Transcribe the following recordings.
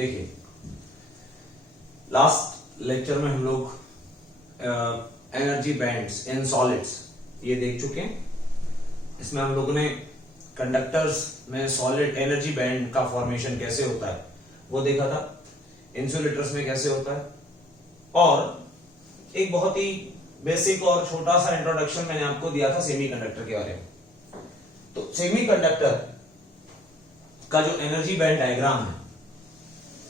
देखिए, last lecture में हम लोग एनर्जी बैंड्स इन सॉलिड्स ये देख चुके हैं। इसमें हम लोगों ने कंडक्टर्स में सॉलिड एनर्जी बैंड का फॉर्मेशन कैसे होता है वो देखा था, इंसुलेटर्स में कैसे होता है, और एक बहुत ही बेसिक और छोटा सा इंट्रोडक्शन मैंने आपको दिया था सेमीकंडक्टर के बारे में। तो सेमीकंडक्टर का जो एनर्जी बैंड डायग्राम है,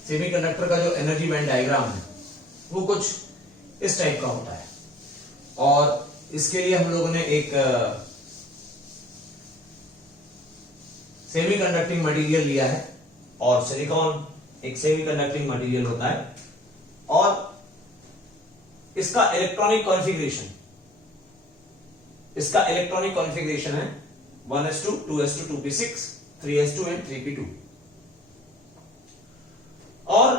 सेमीकंडक्टर का जो एनर्जी बैंड डायग्राम है वो कुछ इस टाइप का होता है, और इसके लिए हम लोगों ने एक सेमीकंडक्टिंग मटेरियल लिया है, और सिलिकॉन एक सेमीकंडक्टिंग मटेरियल होता है, और इसका इलेक्ट्रॉनिक कॉन्फ़िगरेशन है 1s2, 2s2, 2p6, 3s2 and 3p2। और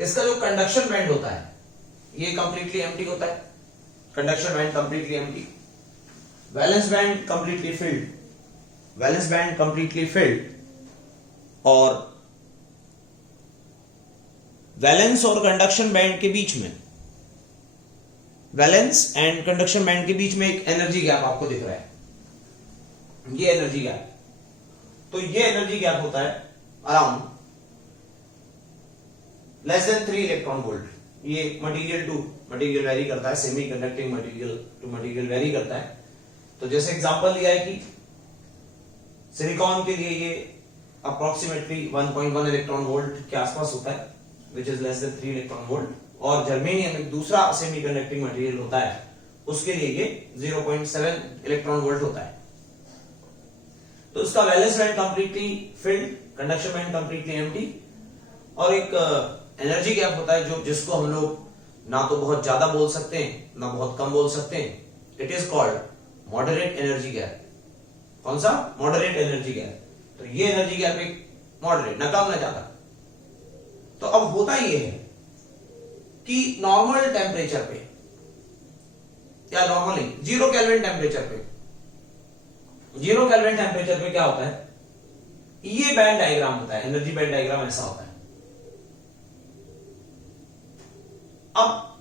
इसका जो कंडक्शन बैंड होता है ये कंप्लीटली एम्प्टी होता है, conduction band completely empty, valence band completely filled, और वैलेंस और कंडक्शन बैंड के बीच में, वैलेंस एंड कंडक्शन बैंड के बीच में एक एनर्जी गैप आपको दिख रहा है, ये एनर्जी गैप। तो ये एनर्जी गैप होता है around less than 3 electron volt. ये मटेरियल टू मटेरियल वेरी करता है, semiconducting material to material vary करता है। तो जैसे एग्जांपल लिया है कि सिलिकॉन के लिए ये अप्रोक्सीमेटली 1.1 इलेक्ट्रॉन वोल्ट के आसपास होता है, which is less than 3 electron volt, और जर्मेनियम एक दूसरा सेमी कंडक्टिंग मटेरियल होता है, उसके लिए ये 0.7 इलेक्ट्रॉन वोल्ट होता है। तो उसका valence band completely filled, conduction band completely empty, और एक एनर्जी गैप होता है जो जिसको हम लोग ना तो बहुत ज्यादा बोल सकते हैं ना बहुत कम बोल सकते हैं। It is called moderate energy gap. कौन सा? Moderate energy gap. तो ये एनर्जी गैप एक मॉडरेट, ना कम ना ज्यादा। तो अब होता ये है कि नॉर्मल टेम्परेचर पे, या नॉर्मली 0 केल्विन टेम्परेचर पे, 0 केल्विन टेम्परेचर पे क्या होता है, ये बैंड डायग्राम होता है, एनर्जी बैंड डायग्राम ऐसा होता है। अब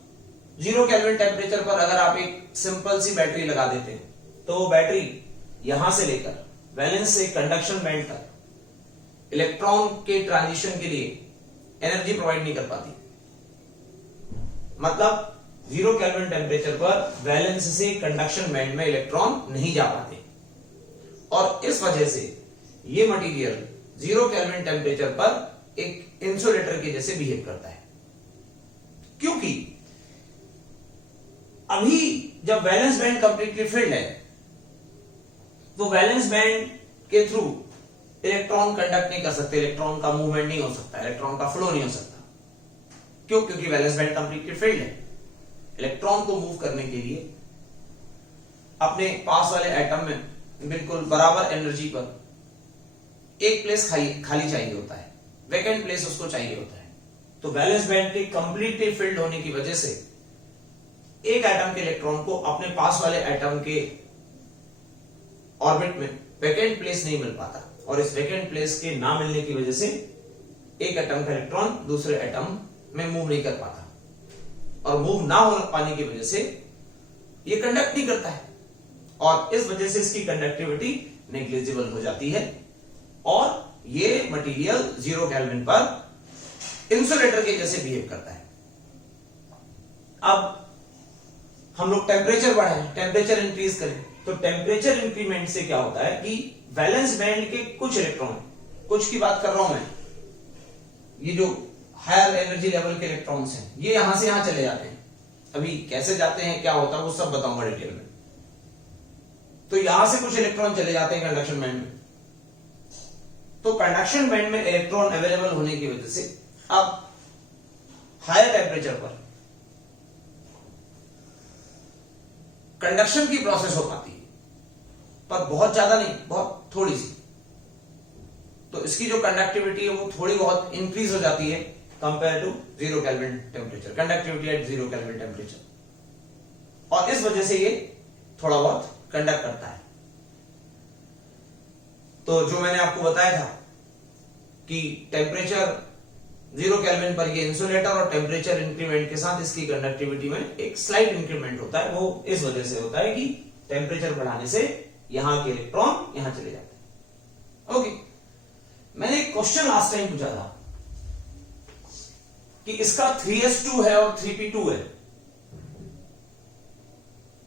0 केल्विन टेम्परेचर पर अगर आप एक सिंपल सी बैटरी लगा देते हैं तो वो बैटरी यहां से लेकर वैलेंस से कंडक्शन बैंड तक इलेक्ट्रॉन के ट्रांजिशन के लिए एनर्जी प्रोवाइड नहीं कर पाती। मतलब 0 केल्विन टेम्परेचर पर वैलेंस से कंडक्शन बैंड में इलेक्ट्रॉन नहीं जा पाते, और इस वजह से ये मटेरियल 0 केल्विन टेम्परेचर पर एक इंसुलेटर के जैसे बिहेव करता है। क्योंकि अभी जब वैलेंस बैंड कंप्लीटली फिल्ड है तो वैलेंस बैंड के थ्रू इलेक्ट्रॉन कंडक्ट नहीं कर सकते, इलेक्ट्रॉन का मूवमेंट नहीं हो सकता, इलेक्ट्रॉन का फ्लो नहीं हो सकता। क्यों? क्योंकि वैलेंस बैंड कंप्लीटली फिल्ड है। इलेक्ट्रॉन को मूव करने के लिए अपने पास वाले एटम में बिल्कुल बराबर एनर्जी पर एक प्लेस खाली चाहिए होता है, वैकेंट प्लेस उसको चाहिए होता है। तो वैलेंस बैंड के कंप्लीटली फिल्ड होने की वजह से एक एटम के इलेक्ट्रॉन को अपने पास वाले एटम के ऑर्बिट में वैकेंट प्लेस नहीं मिल पाता, और इस वैकेंट प्लेस के ना मिलने की वजह से एक एटम का इलेक्ट्रॉन दूसरे एटम में मूव नहीं कर पाता, और मूव ना हो पाने की वजह से ये कंडक्ट नहीं करता है, और इस वजह से इसकी कंडक्टिविटी नेग्लिजिबल हो जाती है, और ये मटेरियल 0 केल्विन पर इंसुलेटर के जैसे बिहेव करता है। अब हम लोग टेम्परेचर बढ़ाएं, टेम्परेचर इंक्रीज करें, तो टेम्परेचर इंक्रीमेंट से क्या होता है कि वैलेंस बैंड के कुछ इलेक्ट्रॉन, कुछ की बात कर रहा हूं मैं, ये जो हायर एनर्जी लेवल के इलेक्ट्रॉन्स हैं ये यहां से यहां चले जाते हैं। अभी कैसे जाते हैं, क्या होता है, वो सब बताऊंगा डिटेल में। तो यहां से कुछ इलेक्ट्रॉन चले जाते हैं कंडक्शन बैंड में। तो कंडक्शन बैंड में इलेक्ट्रॉन अवेलेबल होने की वजह से अब हायर टेम्परेचर पर कंडक्शन की प्रोसेस हो पाती है, पर बहुत ज्यादा नहीं, बहुत थोड़ी सी। तो इसकी जो कंडक्टिविटी है वो थोड़ी बहुत इंक्रीज हो जाती है compare to 0 kelvin temperature, conductivity at 0 kelvin temperature, और इस वजह से ये थोड़ा बहुत कंडक्ट करता है। तो जो मैंने आपको बताया था कि टेम्परेचर 0 केल्विन पर ये इंसुलेटर और टेम्परेचर इंक्रीमेंट के साथ इसकी कंडक्टिविटी में एक स्लाइट इंक्रीमेंट होता है। वो इस वजह से होता है कि टेम्परेचर बढ़ाने से यहां के इलेक्ट्रॉन यहां चले जाते हैं। ओके, मैंने एक क्वेश्चन लास्ट टाइम पूछा था कि इसका 3s2 है और 3p2 है।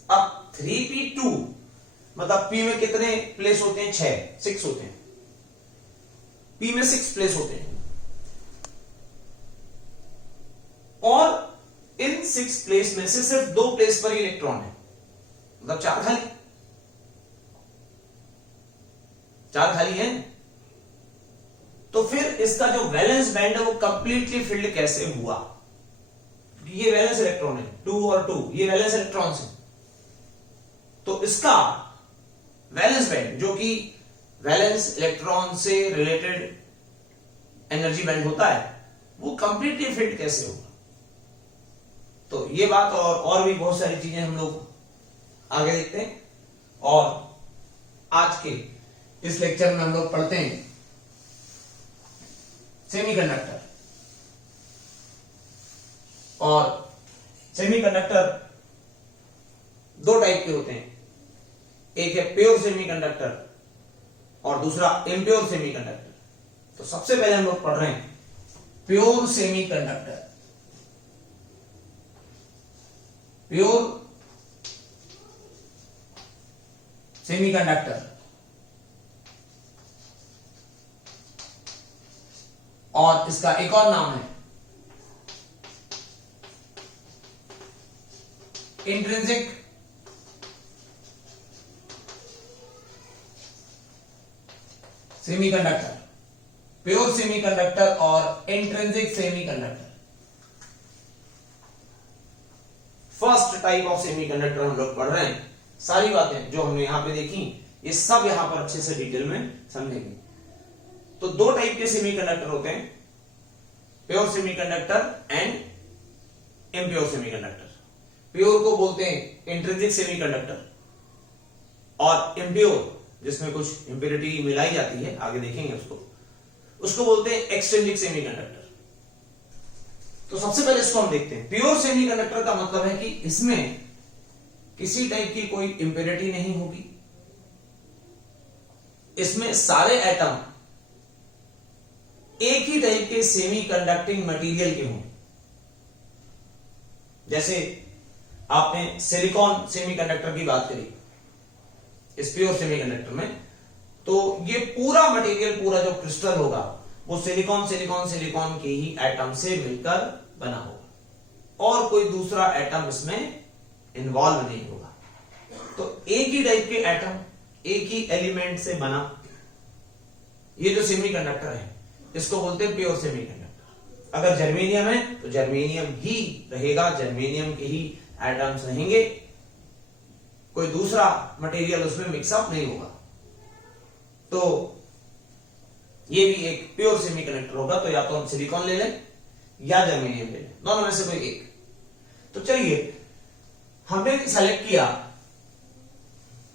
अब 3p2 मतलब p में कितने प्लेस होते हैं? 6 होते हैं। p में 6 प्लेस होते हैं और इन 6 प्लेस में से सिर्फ 2 प्लेस पर इलेक्ट्रॉन है, मतलब 4 खाली है। तो फिर इसका जो वैलेंस बैंड है वो कंप्लीटली फिल्ड कैसे हुआ? ये वैलेंस इलेक्ट्रॉन है 2 और 2, ये वैलेंस इलेक्ट्रॉन्स है। तो इसका वैलेंस बैंड जो कि वैलेंस इलेक्ट्रॉन से रिलेटेड एनर्जी बैंड होता है वो कंप्लीटली फिल्ड कैसे होगा? तो ये बात और भी बहुत सारी चीजें हम लोग आगे देखते हैं। और आज के इस लेक्चर में हम लोग पढ़ते हैं सेमीकंडक्टर। और सेमीकंडक्टर 2 टाइप के होते हैं, एक है प्योर सेमीकंडक्टर और दूसरा इम्प्योर सेमीकंडक्टर। तो सबसे पहले हम लोग पढ़ रहे हैं प्योर सेमीकंडक्टर। प्योर सेमीकंडक्टर और इसका एक और नाम है इंट्रिंसिक सेमीकंडक्टर। प्योर सेमीकंडक्टर और intrinsic semiconductor. First type of semiconductor हम लोग पढ़ रहे हैं। सारी बातें जो हमने यहां पे देखी ये सब यहां पर अच्छे से डिटेल में समझेंगे। तो 2 टाइप के सेमीकंडक्टर होते हैं, pure semiconductor and impure semiconductor. Pure को बोलते हैं इंट्रिंसिक सेमीकंडक्टर और इम्प्योर जिसमें कुछ इंप्योरिटी मिलाई जाती है, आगे देखेंगे उसको बोलते हैं एक्सट्रिंसिक सेमीकंडक्टर। तो सबसे पहले इसको हम देखते हैं। प्योर सेमीकंडक्टर का मतलब है कि इसमें किसी टाइप की कोई इंप्योरिटी नहीं होगी, इसमें सारे एटम एक ही टाइप के सेमीकंडक्टिंग मटेरियल के होंगे। जैसे आपने सिलिकॉन सेमीकंडक्टर की बात करी इस प्योर सेमीकंडक्टर में, तो ये पूरा मटेरियल, पूरा जो क्रिस्टल होगा वो सिलिकॉन के ही एटम से मिलकर बना होगा और कोई दूसरा एटम इसमें इन्वॉल्व नहीं होगा। तो एक ही टाइप के एटम, एक ही एलिमेंट से बना ये जो सेमीकंडक्टर है इसको बोलते हैं प्योर सेमीकंडक्टर। अगर जर्मेनियम है तो जर्मेनियम ही रहेगा, जर्मेनियम के ही एटम्स रहेंगे, कोई दूसरा मटेरियल उसमें मिक्सअप नहीं होगा। तो ये भी एक प्योर सेमीकंडक्टर होगा। तो या तो हम सिलिकॉन ले लें या जर्मेनियम ले लें, दोनों में से कोई एक। तो चलिए हमने सेलेक्ट किया,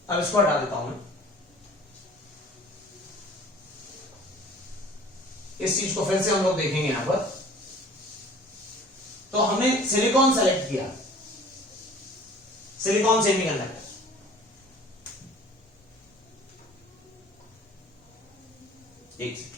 अब इसको हटा देता हूं मैं, इस चीज को फिर से हम लोग देखेंगे यहां पर। तो हमने सिलिकॉन सेलेक्ट किया, सिलिकॉन सेमीकंडक्टर। एक सेकंड,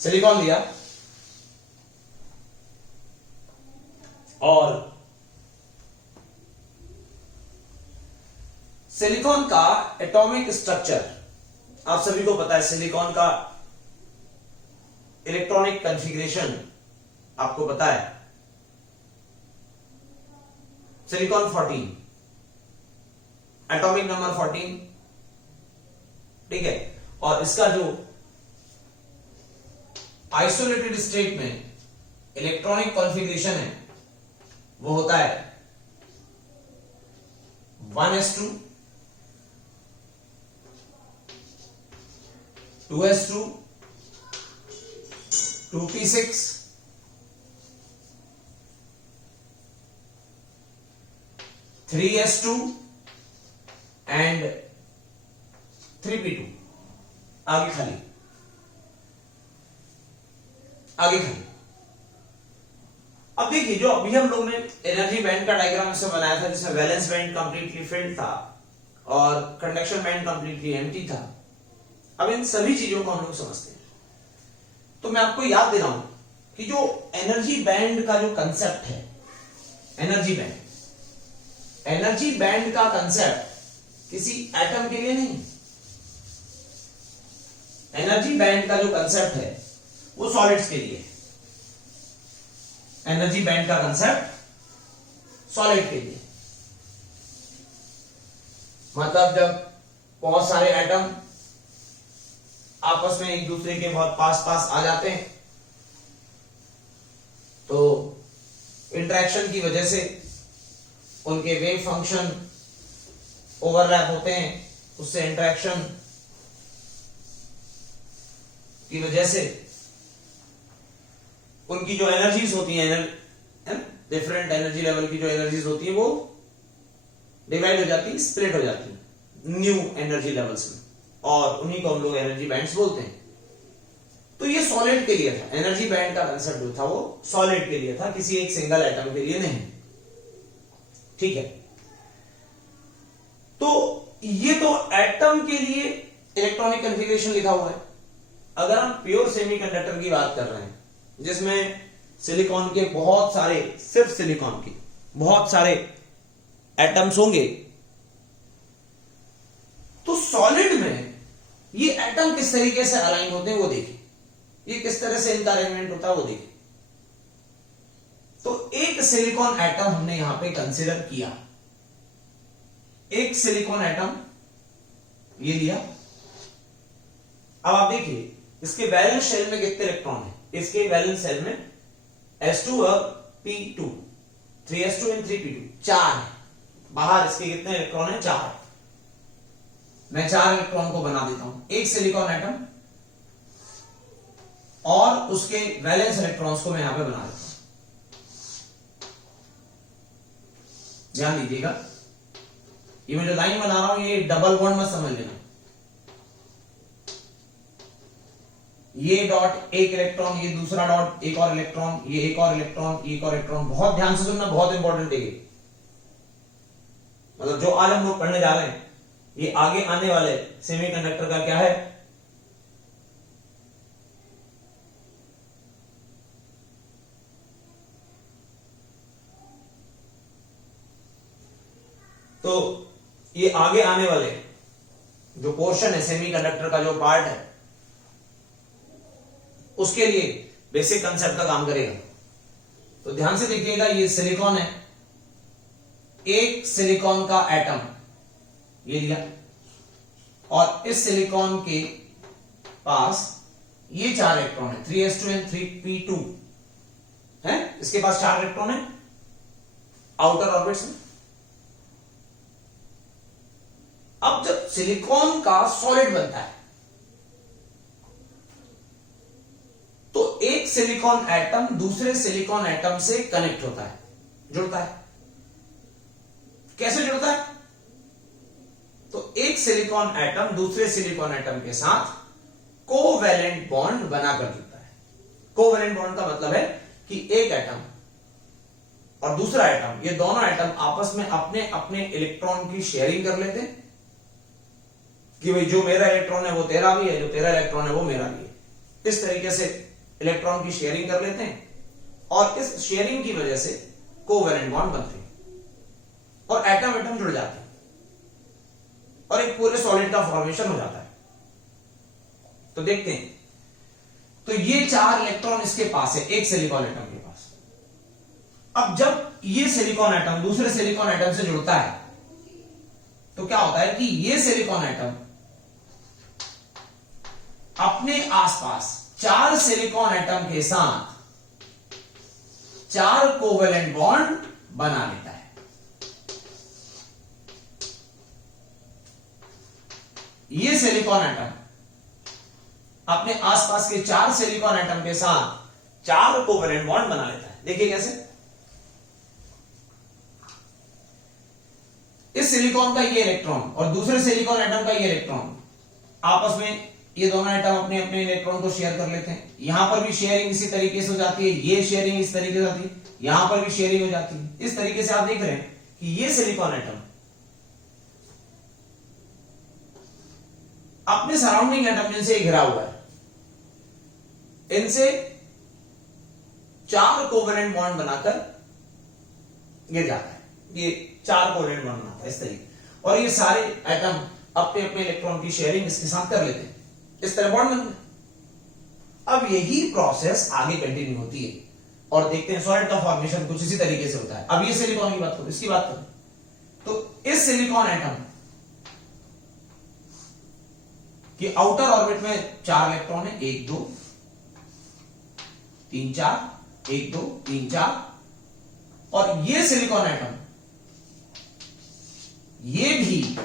सिलिकॉन लिया और सिलिकॉन का एटॉमिक स्ट्रक्चर आप सभी को पता है। सिलिकॉन का इलेक्ट्रॉनिक कॉन्फ़िगरेशन आपको पता है सिलिकॉन 14, एटॉमिक नंबर 14, ठीक है। और इसका जो आइसोलेटेड स्टेट में इलेक्ट्रॉनिक कॉन्फ़िगरेशन है वो होता है 1s2, 2s2, 2p6, 3s2 and 3p2। आगे खाली, आगे खाली। अब देखिए जो अभी हम लोग ने एनर्जी बैंड का डायग्राम इसमें बनाया था, जिसमें वैलेंस बैंड कंप्लीटली फिल्ड था और कंडक्शन बैंड कंप्लीटली एम्प्टी था। अब इन सभी चीजों को हम लोग समझते हैं। तो मैं आपको याद दे रहा हूं कि जो एनर्जी बैंड का जो कंसेप्ट है, एनर्जी बैंड का कंसेप्ट किसी एटम के लिए नहीं। एनर्जी बैंड का जो कंसेप्ट है वो सॉलिड्स के लिए है। एनर्जी बैंड का कंसेप्ट सॉलिड के लिए, मतलब जब बहुत सारे एटम आपस में एक दूसरे के बहुत पास आ जाते हैं तो इंटरेक्शन की वजह से उनके वेव फंक्शन ओवरलैप होते हैं। उससे इंटरेक्शन की वजह से उनकी जो एनर्जीज होती हैं, डिफरेंट एनर्जी लेवल की जो एनर्जीज होती है वो डिवाइड हो जाती है, स्प्लिट हो जाती है न्यू एनर्जी लेवल्स में, और उन्हीं को हम लोग एनर्जी बैंड्स बोलते हैं। तो ये सॉलिड के लिए था, एनर्जी बैंड का कंसेप्ट जो था वो सॉलिड के लिए था, किसी एक सिंगल एटम के लिए नहीं, ठीक है। तो ये तो एटम के लिए इलेक्ट्रॉनिक कॉन्फ़िगरेशन लिखा हुआ है। अगर हम प्योर सेमीकंडक्टर की बात कर रहे हैं जिसमें सिलिकॉन के बहुत सारे, सिर्फ सिलिकॉन के बहुत सारे एटम्स होंगे, तो सॉलिड में ये एटम किस तरीके से अलाइन होते हैं वो देखिए, ये किस तरह से इनका अरेंजमेंट होता है वो देखिए। तो एक सिलिकॉन एटम हमने यहां पे कंसीडर किया, एक सिलिकॉन एटम ये लिया। अब आप देखिए इसके वैलेंस शेल में कितने इलेक्ट्रॉन है। इसके वैलेंस शेल में s2 और p2, 3s2 एंड 3p2, 4 है। बाहर इसके कितने इलेक्ट्रॉन है? 4। मैं 4 इलेक्ट्रॉन को बना देता हूं, एक सिलिकॉन एटम, और उसके वैलेंस इलेक्ट्रॉन्स को मैं यहां पे बना देता हूं। ध्यान दीजिएगा, ये मैं जो लाइन बना रहा हूं ये डबल बॉन्ड मत समझ लेना। ये डॉट एक इलेक्ट्रॉन, ये दूसरा डॉट एक और इलेक्ट्रॉन, ये एक और इलेक्ट्रॉन, ये एक और इलेक्ट्रॉन। बहुत ध्यान से सुनना, बहुत इंपॉर्टेंट है ये। मतलब जो आज हम लोग पढ़ने जा रहे हैं ये आगे आने वाले सेमीकंडक्टर का क्या है, तो ये आगे आने वाले जो पोर्शन है सेमीकंडक्टर का, जो पार्ट है, उसके लिए बेसिक कंसेप्ट का काम करेगा। तो ध्यान से देखिएगा, ये सिलिकॉन है, एक सिलिकॉन का एटम ये लिया, और इस सिलिकॉन के पास ये 4 इलेक्ट्रॉन है, 3s2 एंड 3p2 है। इसके पास 4 इलेक्ट्रॉन है आउटर ऑर्बिट्स में। अब जब सिलिकॉन का सॉलिड बनता है तो एक सिलिकॉन एटम दूसरे सिलिकॉन एटम से कनेक्ट होता है, जुड़ता है। कैसे जुड़ता है? तो एक सिलिकॉन एटम दूसरे सिलिकॉन एटम के साथ कोवैलेंट बॉन्ड बनाकर जुड़ता है। कोवैलेंट बॉन्ड का मतलब है कि एक एटम और दूसरा एटम, ये दोनों एटम आपस में अपने अपने इलेक्ट्रॉन की शेयरिंग कर लेते हैं कि भाई जो मेरा इलेक्ट्रॉन है वो तेरा भी है, जो तेरा इलेक्ट्रॉन है वो मेरा भी है। इस तरीके से इलेक्ट्रॉन की शेयरिंग कर लेते हैं और इस शेयरिंग की वजह से कोवैलेंट बॉन्ड बनते हैं और एटम एटम जुड़ जाते हैं और एक पूरे सॉलिड का फॉर्मेशन हो जाता है। तो देखते हैं, तो ये 4 इलेक्ट्रॉन इसके पास है, एक सिलिकॉन एटम के पास। अब जब ये सिलिकॉन एटम दूसरे सिलिकॉन एटम से जुड़ता है तो क्या होता है कि ये सिलिकॉन एटम अपने आसपास 4 सिलिकॉन एटम के साथ 4 कोवेलेंट बॉन्ड बना लेता है। ये सिलिकॉन एटम अपने आसपास के 4 सिलिकॉन एटम के साथ 4 कोवेलेंट बॉन्ड बना लेता है। देखिए कैसे, इस सिलिकॉन का ये इलेक्ट्रॉन और दूसरे सिलिकॉन एटम का ये इलेक्ट्रॉन आपस में, ये दोनों एटम अपने अपने इलेक्ट्रॉन को शेयर कर लेते हैं। यहां पर भी शेयरिंग इसी तरीके से हो जाती है, ये शेयरिंग इस तरीके से होती है, यहां पर भी शेयरिंग हो जाती है। इस तरीके से आप देख रहे हैं कि ये सिलिकॉन एटम अपने सराउंडिंग एटम जिनसे घिरा हुआ है, इनसे 4 कोवेलेंट बॉन्ड बनाकर गिर जाता है। ये 4 कोवेलेंट बॉन्ड बनाता है इस तरीके, और ये सारे एटम अपने अपने इलेक्ट्रॉन की शेयरिंग इसके साथ कर लेते हैं, इस तरह बॉन्ड बनते हैं। अब यही प्रोसेस आगे कंटिन्यू होती है और देखते हैं सॉलिड का फॉर्मेशन कुछ इसी तरीके से होता है। अब ये सिलिकॉन की बात करो, इसकी बात करें तो इस सिलिकॉन एटम कि आउटर ऑर्बिट में 4 इलेक्ट्रॉन है, 1 2 3 4, 1 2 3 4, और ये सिलिकॉन एटम ये भी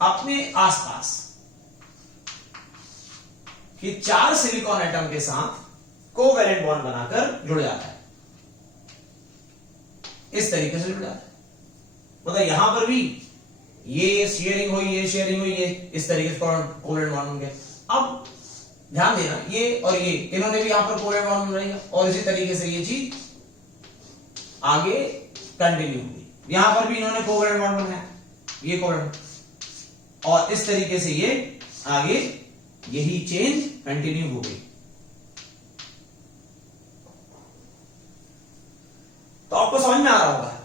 अपने आसपास के 4 सिलिकॉन एटम के साथ कोवेलेंट बॉन्ड बनाकर जुड़ जाता है, इस तरीके से जुड़ जाता है। मतलब यहां पर भी ये शेयरिंग हुई, ये शेयरिंग हुई, ये इस तरीके से कोवेलेंट बॉन्ड बन गए। अब ध्यान देना, ये और ये इन्होंने भी यहां पर कोवेलेंट बॉन्ड बनाया और इसी तरीके से ये चीज आगे कंटिन्यू हुई। यहां पर भी इन्होंने कोवेलेंट बॉन्ड बनाया, ये कोवेलेंट, और इस तरीके से ये आगे यही चेंज कंटिन्यू हो गई। तो आपको समझ में आ रहा होगा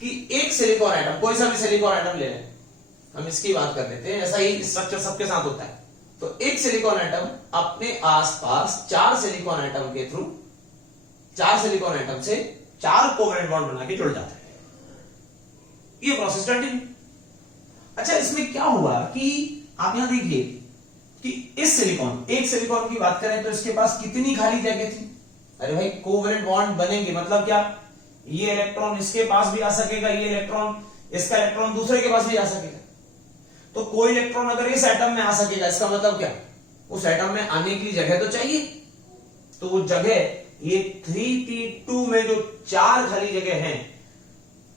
कि एक सिलिकॉन एटम, कोई सा भी सिलिकॉन एटम ले लें, हम इसकी बात कर लेते हैं, ऐसा ही स्ट्रक्चर सबके साथ होता है। तो एक सिलिकॉन एटम अपने आसपास 4 सिलिकॉन एटम के थ्रू, 4 सिलिकॉन एटम से 4 कोवेलेंट बॉन्ड बना के जुड़ जाता है। ये प्रोसेस कंटिन्यू। अच्छा, इसमें क्या हुआ कि आप यहां देखिए कि इस सिलिकॉन, एक सिलिकॉन की बात करें तो इसके पास कितनी खाली जगह थी। अरे भाई, कोवेलेंट बॉन्ड बनेंगे मतलब क्या, ये इलेक्ट्रॉन इसके पास भी आ सकेगा, ये इलेक्ट्रॉन, इसका इलेक्ट्रॉन दूसरे के पास भी आ सकेगा। तो कोई इलेक्ट्रॉन अगर इस एटम में आ सकेगा, इसका मतलब क्या, उस एटम में आने के लिए जगह तो चाहिए। तो वो जगह, ये 3p2 में जो 4 खाली जगह हैं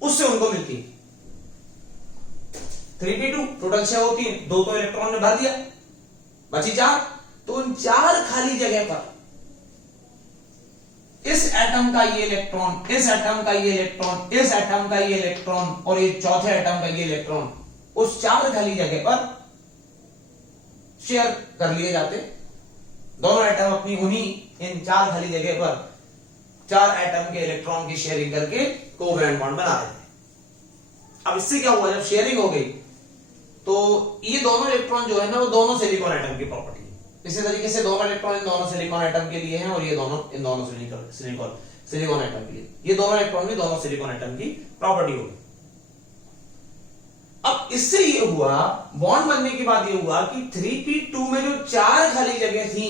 उससे उनको मिलती है। 3p2 टोटल 6 होती है, 2 तो इलेक्ट्रॉन ने भर दिया, बची 4। तो उन 4 खाली जगह पर इस एटम का ये इलेक्ट्रॉन, इस एटम का ये इलेक्ट्रॉन, इस एटम का ये इलेक्ट्रॉन और ये चौथे एटम का ये इलेक्ट्रॉन उस 4 खाली जगह पर शेयर कर लिए जाते। दोनों एटम अपनी उन्हीं इन 4 खाली जगह पर 4 एटम के इलेक्ट्रॉन की शेयरिंग करके कोवेलेंट बॉन्ड बना देते। अब इससे क्या हुआ, जब शेयरिंग हो गई तो ये दोनों इलेक्ट्रॉन जो है ना, वो दोनों सिलिकॉन एटम की प्रॉपर्टी है। इसी तरीके से दोनों इलेक्ट्रॉन इन दोनों सिलिकॉन एटम के लिए हैं और ये दोनों इन दोनों सिलिकॉन एटम के लिए, ये दोनों इलेक्ट्रॉन भी दोनों सिलिकॉन एटम की प्रॉपर्टी होगी। अब इससे ये हुआ, बॉन्ड बनने के बाद ये हुआ कि 3p2 में जो 4 खाली जगह थी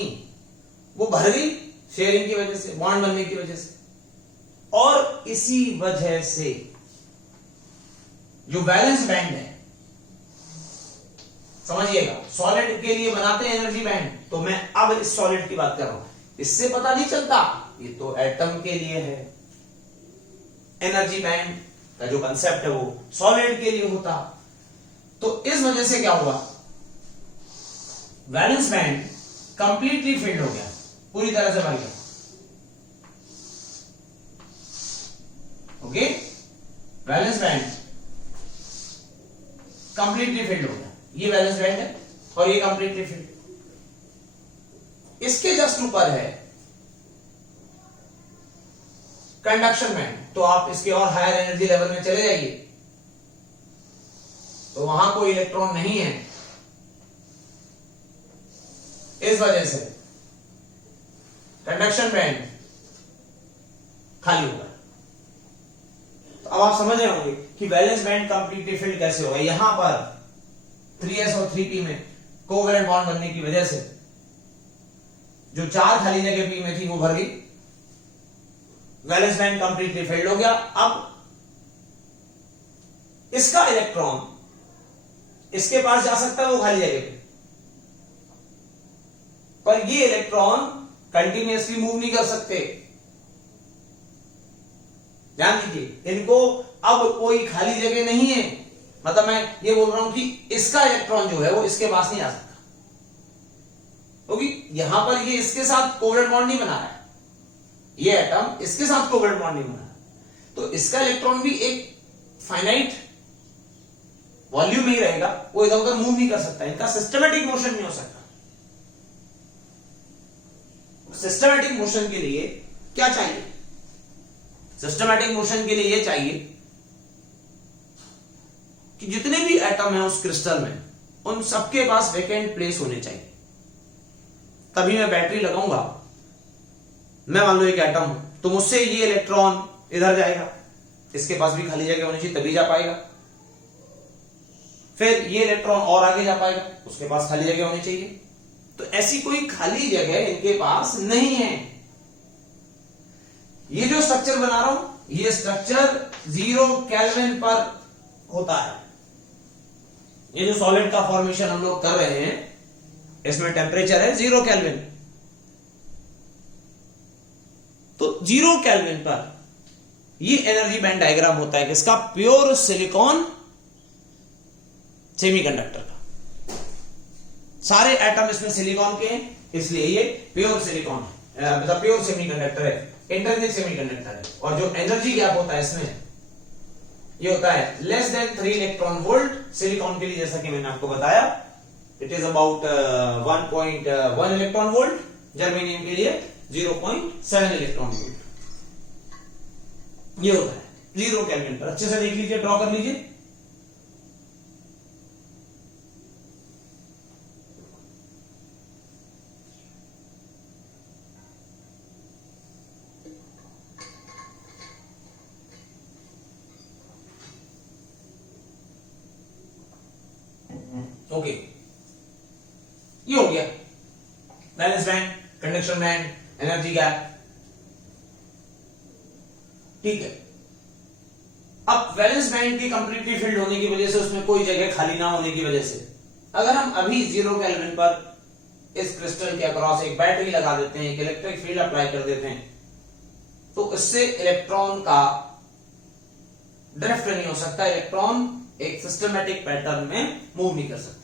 वो भर गई शेयरिंग की वजह से, बॉन्ड बनने की वजह से। और इसी वजह से जो बैलेंस बैंड है, समझिएगा, सॉलिड के लिए बनाते हैं एनर्जी बैंड, तो मैं अब इस सॉलिड की बात कर रहा हूं। इससे पता नहीं चलता, ये तो एटम के लिए है। एनर्जी बैंड का जो कंसेप्ट है वो सॉलिड के लिए होता। तो इस वजह से क्या हुआ, वैलेंस बैंड कंप्लीटली फिल्ड हो गया, पूरी तरह से भर गया। Okay, valence band completely filled हो गया। ये वैलेंस बैंड है और ये कंप्लीटली फिल्ड। इसके जस्ट ऊपर है कंडक्शन बैंड। तो आप इसके और हायर एनर्जी लेवल में चले जाइए तो वहां कोई इलेक्ट्रॉन नहीं है। इस वजह से कंडक्शन बैंड खाली होगा। तो अब आप समझ रहे होंगे कि वैलेंस बैंड कंप्लीटली फिल्ड कैसे होगा। यहां पर 3s और 3p में कोवैलेंट बॉन्ड बनने की वजह से जो 4 खाली जगह p में थी वो भर गई, वैलेंस बैंड कंप्लीटली फिल्ड हो गया। अब इसका इलेक्ट्रॉन इसके पास जा सकता है वो खाली जगह पे, पर ये इलेक्ट्रॉन कंटिन्यूअसली मूव नहीं कर सकते। ध्यान दीजिए, इनको अब कोई खाली जगह नहीं है। मतलब मैं ये बोल रहा हूं कि इसका इलेक्ट्रॉन जो है वो इसके पास नहीं आ सकता, क्योंकि यहां पर ये इसके साथ कोवैलेंट बॉन्ड नहीं बना रहा है, ये एटम इसके साथ कोवैलेंट बॉन्ड नहीं बना रहा है। तो इसका इलेक्ट्रॉन भी एक फाइनाइट वॉल्यूम में ही रहेगा, वो इधर उधर मूव नहीं कर सकता, इनका सिस्टमैटिक मोशन नहीं हो सकता। सिस्टमैटिक मोशन के लिए क्या चाहिए? सिस्टमैटिक मोशन के लिए ये चाहिए कि जितने भी एटम हैं उस क्रिस्टल में, उन सबके पास वैकेंट प्लेस होने चाहिए। तभी मैं बैटरी लगाऊंगा, मैं मान लो एक एटम हूं, तो मुझसे ये इलेक्ट्रॉन इधर जाएगा, इसके पास भी खाली जगह होनी चाहिए तभी जा पाएगा। फिर ये इलेक्ट्रॉन और आगे जा पाएगा, उसके पास खाली जगह होनी चाहिए। तो ऐसी कोई खाली जगह इनके पास नहीं है। ये जो स्ट्रक्चर बना रहा हूं, ये स्ट्रक्चर 0 केल्विन पर होता है। ये जो सॉलिड का फॉर्मेशन हम लोग कर रहे हैं, इसमें टेम्परेचर है 0 केल्विन। तो 0 केल्विन पर ये एनर्जी बैंड डायग्राम होता है किसका? प्योर सिलिकॉन सेमीकंडक्टर का। सारे एटम इसमें सिलिकॉन के हैं, इसलिए ये प्योर सिलिकॉन है, मतलब प्योर सेमीकंडक्टर है, इंटरनल सेमीकंडक्टर है। और जो एनर्जी गैप होता है इसमें, ये होता है less than 3 electron volt. Silicon के लिए जैसा कि मैंने आपको बताया, it is about 1.1 electron volt. Germanium के लिए 0.7 इलेक्ट्रॉन वोल्ट ये होता है 0 केल्विन पर। अच्छे से देख लीजिए, ड्रॉ कर लीजिए। ओके, ये हो गया valence band, conduction band, energy gap. ठीक है, अब वैलेंस बैंड की कंप्लीटली फिल्ड होने की वजह से, उसमें कोई जगह खाली ना होने की वजह से, अगर हम अभी 0 केल्विन पर इस क्रिस्टल के अक्रॉस एक बैटरी लगा देते हैं, एक इलेक्ट्रिक फील्ड अप्लाई कर देते हैं, तो इससे इलेक्ट्रॉन का ड्रिफ्ट नहीं हो सकता। इलेक्ट्रॉन एक सिस्टमैटिक पैटर्न में मूव नहीं कर सकते,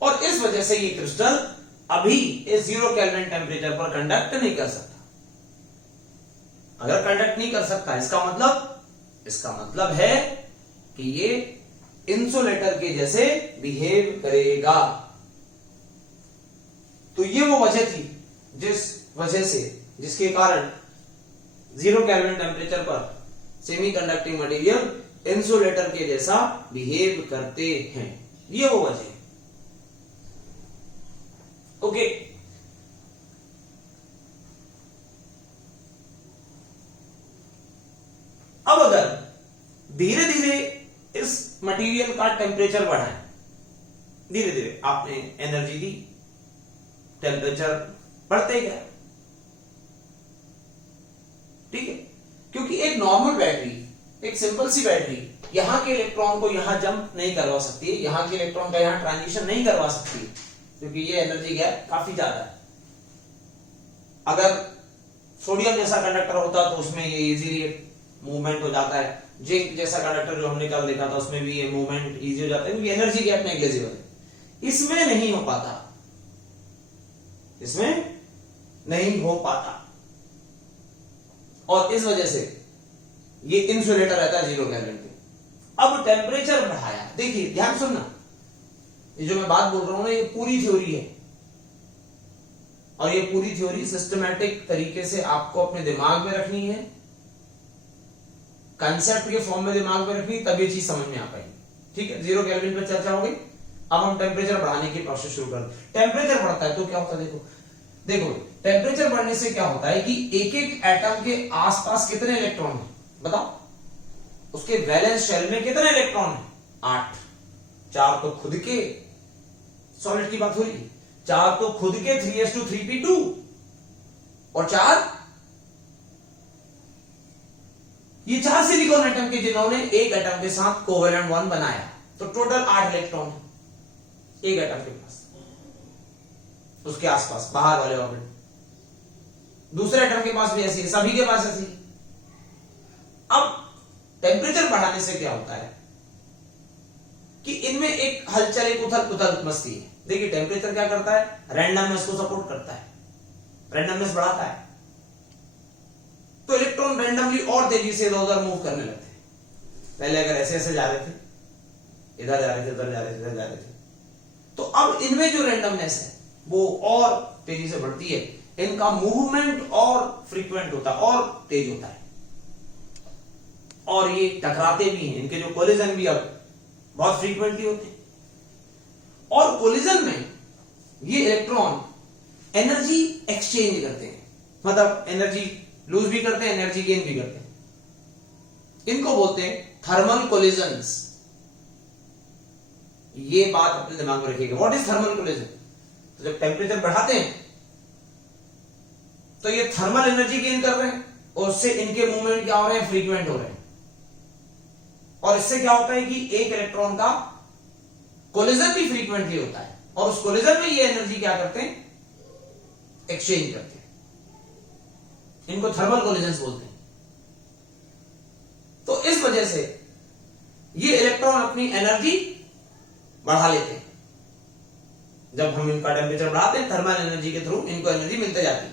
और इस वजह से ये क्रिस्टल अभी इस 0 केल्विन टेम्परेचर पर कंडक्ट नहीं कर सकता। अगर कंडक्ट नहीं कर सकता, इसका मतलब है कि ये इंसुलेटर के जैसे बिहेव करेगा। तो ये वो वजह थी जिसके कारण 0 केल्विन टेम्परेचर पर सेमीकंडक्टिंग मटेरियल इंसुलेटर के जैसा बिहेव करते हैं। ये वो वजह है। ओके, अब अगर धीरे धीरे इस मटेरियल का टेम्परेचर बढ़ाएं, धीरे धीरे आपने एनर्जी दी, टेम्परेचर बढ़ते गया। ठीक है, क्योंकि एक नॉर्मल बैटरी, एक सिंपल सी बैटरी यहां के इलेक्ट्रॉन को यहां जंप नहीं करवा सकती है, यहां के इलेक्ट्रॉन का यहां ट्रांजिशन नहीं करवा सकती है, क्योंकि ये एनर्जी गैप काफी ज्यादा है। अगर सोडियम जैसा कंडक्टर होता तो उसमें ये इजीली मूवमेंट हो जाता है। जिंक जैसा कंडक्टर जो हमने कल देखा था, उसमें भी ये मूवमेंट इजी हो जाता है, क्योंकि एनर्जी गैप नेग्लिजिबल है। इसमें नहीं हो पाता, इसमें नहीं हो पाता, और इस वजह से ये इंसुलेटर रहता है 0 केल्विन पे। अब टेम्परेचर बढ़ाया, देखिए ध्यान सुनना, ये जो मैं बात बोल रहा हूं ना, ये पूरी थ्योरी है, और ये पूरी थ्योरी सिस्टमैटिक तरीके से आपको अपने दिमाग में रखनी है, कंसेप्ट के फॉर्म में दिमाग में रखनी, तब ये चीज समझ में आ पाएगी। ठीक है, 0 केल्विन पे चर्चा हो गई। अब हम टेम्परेचर बढ़ाने की प्रोसेस शुरू कर। टेम्परेचर बढ़ता है तो क्या होता है, देखो देखो टेम्परेचर बढ़ने से क्या होता है कि एक एक एटम के आसपास कितने इलेक्ट्रॉन हैं बताओ, उसके वैलेंस शेल में कितने इलेक्ट्रॉन हैं? 8। 4 तो खुद के, सॉलिड की बात हो रही है, 4 तो खुद के 3s2 3p2 और 4 ये 4 सिलिकॉन एटम के जिन्होंने एक एटम के साथ कोवेलेंट बॉन्ड बनाया, तो टोटल 8 इलेक्ट्रॉन है एक एटम के पास, उसके आसपास बाहर वाले ऑर्बिट। दूसरे एटम के पास भी ऐसी है, सभी के पास ऐसी। अब टेम्परेचर बढ़ाने से क्या होता है कि इनमें एक हलचल, एक उथल पुथल मस्ती है। देखिए टेम्परेचर क्या करता है, रैंडमनेस को सपोर्ट करता है, रैंडमनेस बढ़ाता है, तो इलेक्ट्रॉन रैंडमली और तेजी से इधर उधर मूव करने लगते हैं। पहले अगर ऐसे ऐसे जा रहे थे, इधर जा रहे थे, उधर जा रहे थे, इधर जा रहे थे, तो अब इनमें जो रैंडमनेस है वो और तेजी से बढ़ती है, इनका मूवमेंट और फ्रीक्वेंट होता है और तेज होता है, और ये टकराते भी हैं, इनके जो कोलिजन भी अब बहुत फ्रीक्वेंटली होते हैं, और कोलिजन में ये इलेक्ट्रॉन एनर्जी एक्सचेंज करते हैं, मतलब एनर्जी लूज भी करते हैं, एनर्जी गेन भी करते हैं। इनको बोलते हैं थर्मल कोलिजन्स। ये बात अपने दिमाग में रखिएगा, व्हाट इज थर्मल कोलिजन। तो जब टेम्परेचर बढ़ाते हैं तो ये थर्मल एनर्जी गेन कर रहे हैं, और उससे इनके मूवमेंट क्या हो रहे हैं, फ्रीक्वेंट हो रहे हैं, और इससे क्या होता है कि एक इलेक्ट्रॉन का कोलिजन भी फ्रीक्वेंटली होता है, और उस कोलिजन में ये एनर्जी क्या करते हैं, एक्सचेंज करते हैं। इनको थर्मल कोलिजन्स बोलते हैं। तो इस वजह से ये इलेक्ट्रॉन अपनी एनर्जी बढ़ा लेते हैं। जब हम इनका टेम्परेचर बढ़ाते हैं थर्मल एनर्जी के थ्रू इनको एनर्जी मिलते जाती है,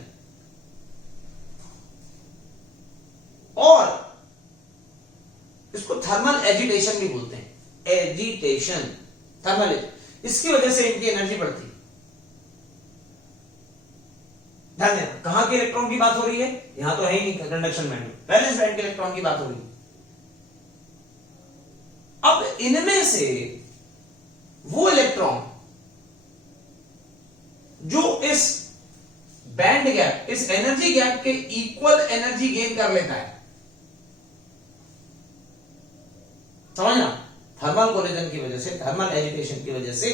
और इसको थर्मल एजिटेशन भी बोलते हैं, एजिटेशन, थर्मल। इसकी वजह से इनकी एनर्जी बढ़ती है। ध्यान देना, कहां के इलेक्ट्रॉन की बात हो रही है, यहां तो है ही नहीं, कंडक्शन बैंड, वैलेंस बैंड के इलेक्ट्रॉन की बात हो रही है। अब इनमें से वो इलेक्ट्रॉन जो इस बैंड गैप, इस एनर्जी गैप के इक्वल एनर्जी गेन कर लेता है, समझना, थर्मल कोलिजन की वजह से, थर्मल एजिटेशन की वजह से,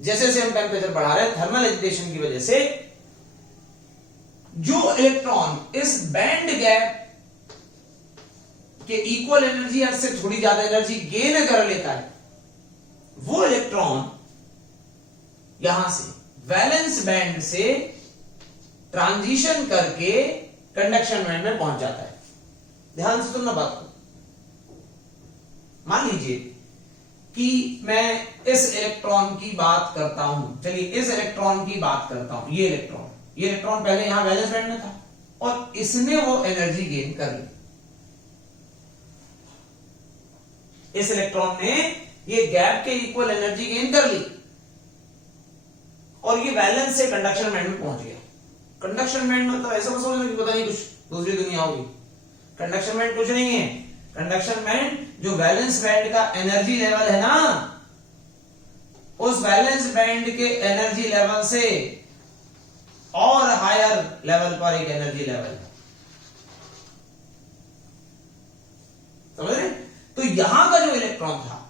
जैसे जैसे हम टेम्परेचर बढ़ा रहे हैं, थर्मल एजिटेशन की वजह से जो इलेक्ट्रॉन इस बैंड गैप के इक्वल एनर्जी या से थोड़ी ज्यादा एनर्जी गेन कर लेता है, वो इलेक्ट्रॉन यहां से वैलेंस बैंड से ट्रांजिशन करके कंडक्शन बैंड में पहुंच जाता है। ध्यान से सुनना बात को। मान लीजिए कि मैं इस इलेक्ट्रॉन की बात करता हूं, चलिए इस इलेक्ट्रॉन की बात करता हूं, ये इलेक्ट्रॉन पहले यहां वैलेंस बैंड में था और इसने वो एनर्जी गेन कर ली। इस इलेक्ट्रॉन ने ये गैप के इक्वल एनर्जी गेन कर ली और ये वैलेंस से कंडक्शन बैंड में पहुंच गया। कंडक्शन बैंड में तो ऐसा मत सोचना कि पता नहीं कुछ दूसरी दुनिया होगी। कंडक्शन बैंड कुछ नहीं है। कंडक्शन बैंड जो वैलेंस बैंड का एनर्जी लेवल है ना, उस वैलेंस बैंड के एनर्जी लेवल से और हायर लेवल पर एक एनर्जी लेवल है, समझ रहे? तो यहां का जो इलेक्ट्रॉन था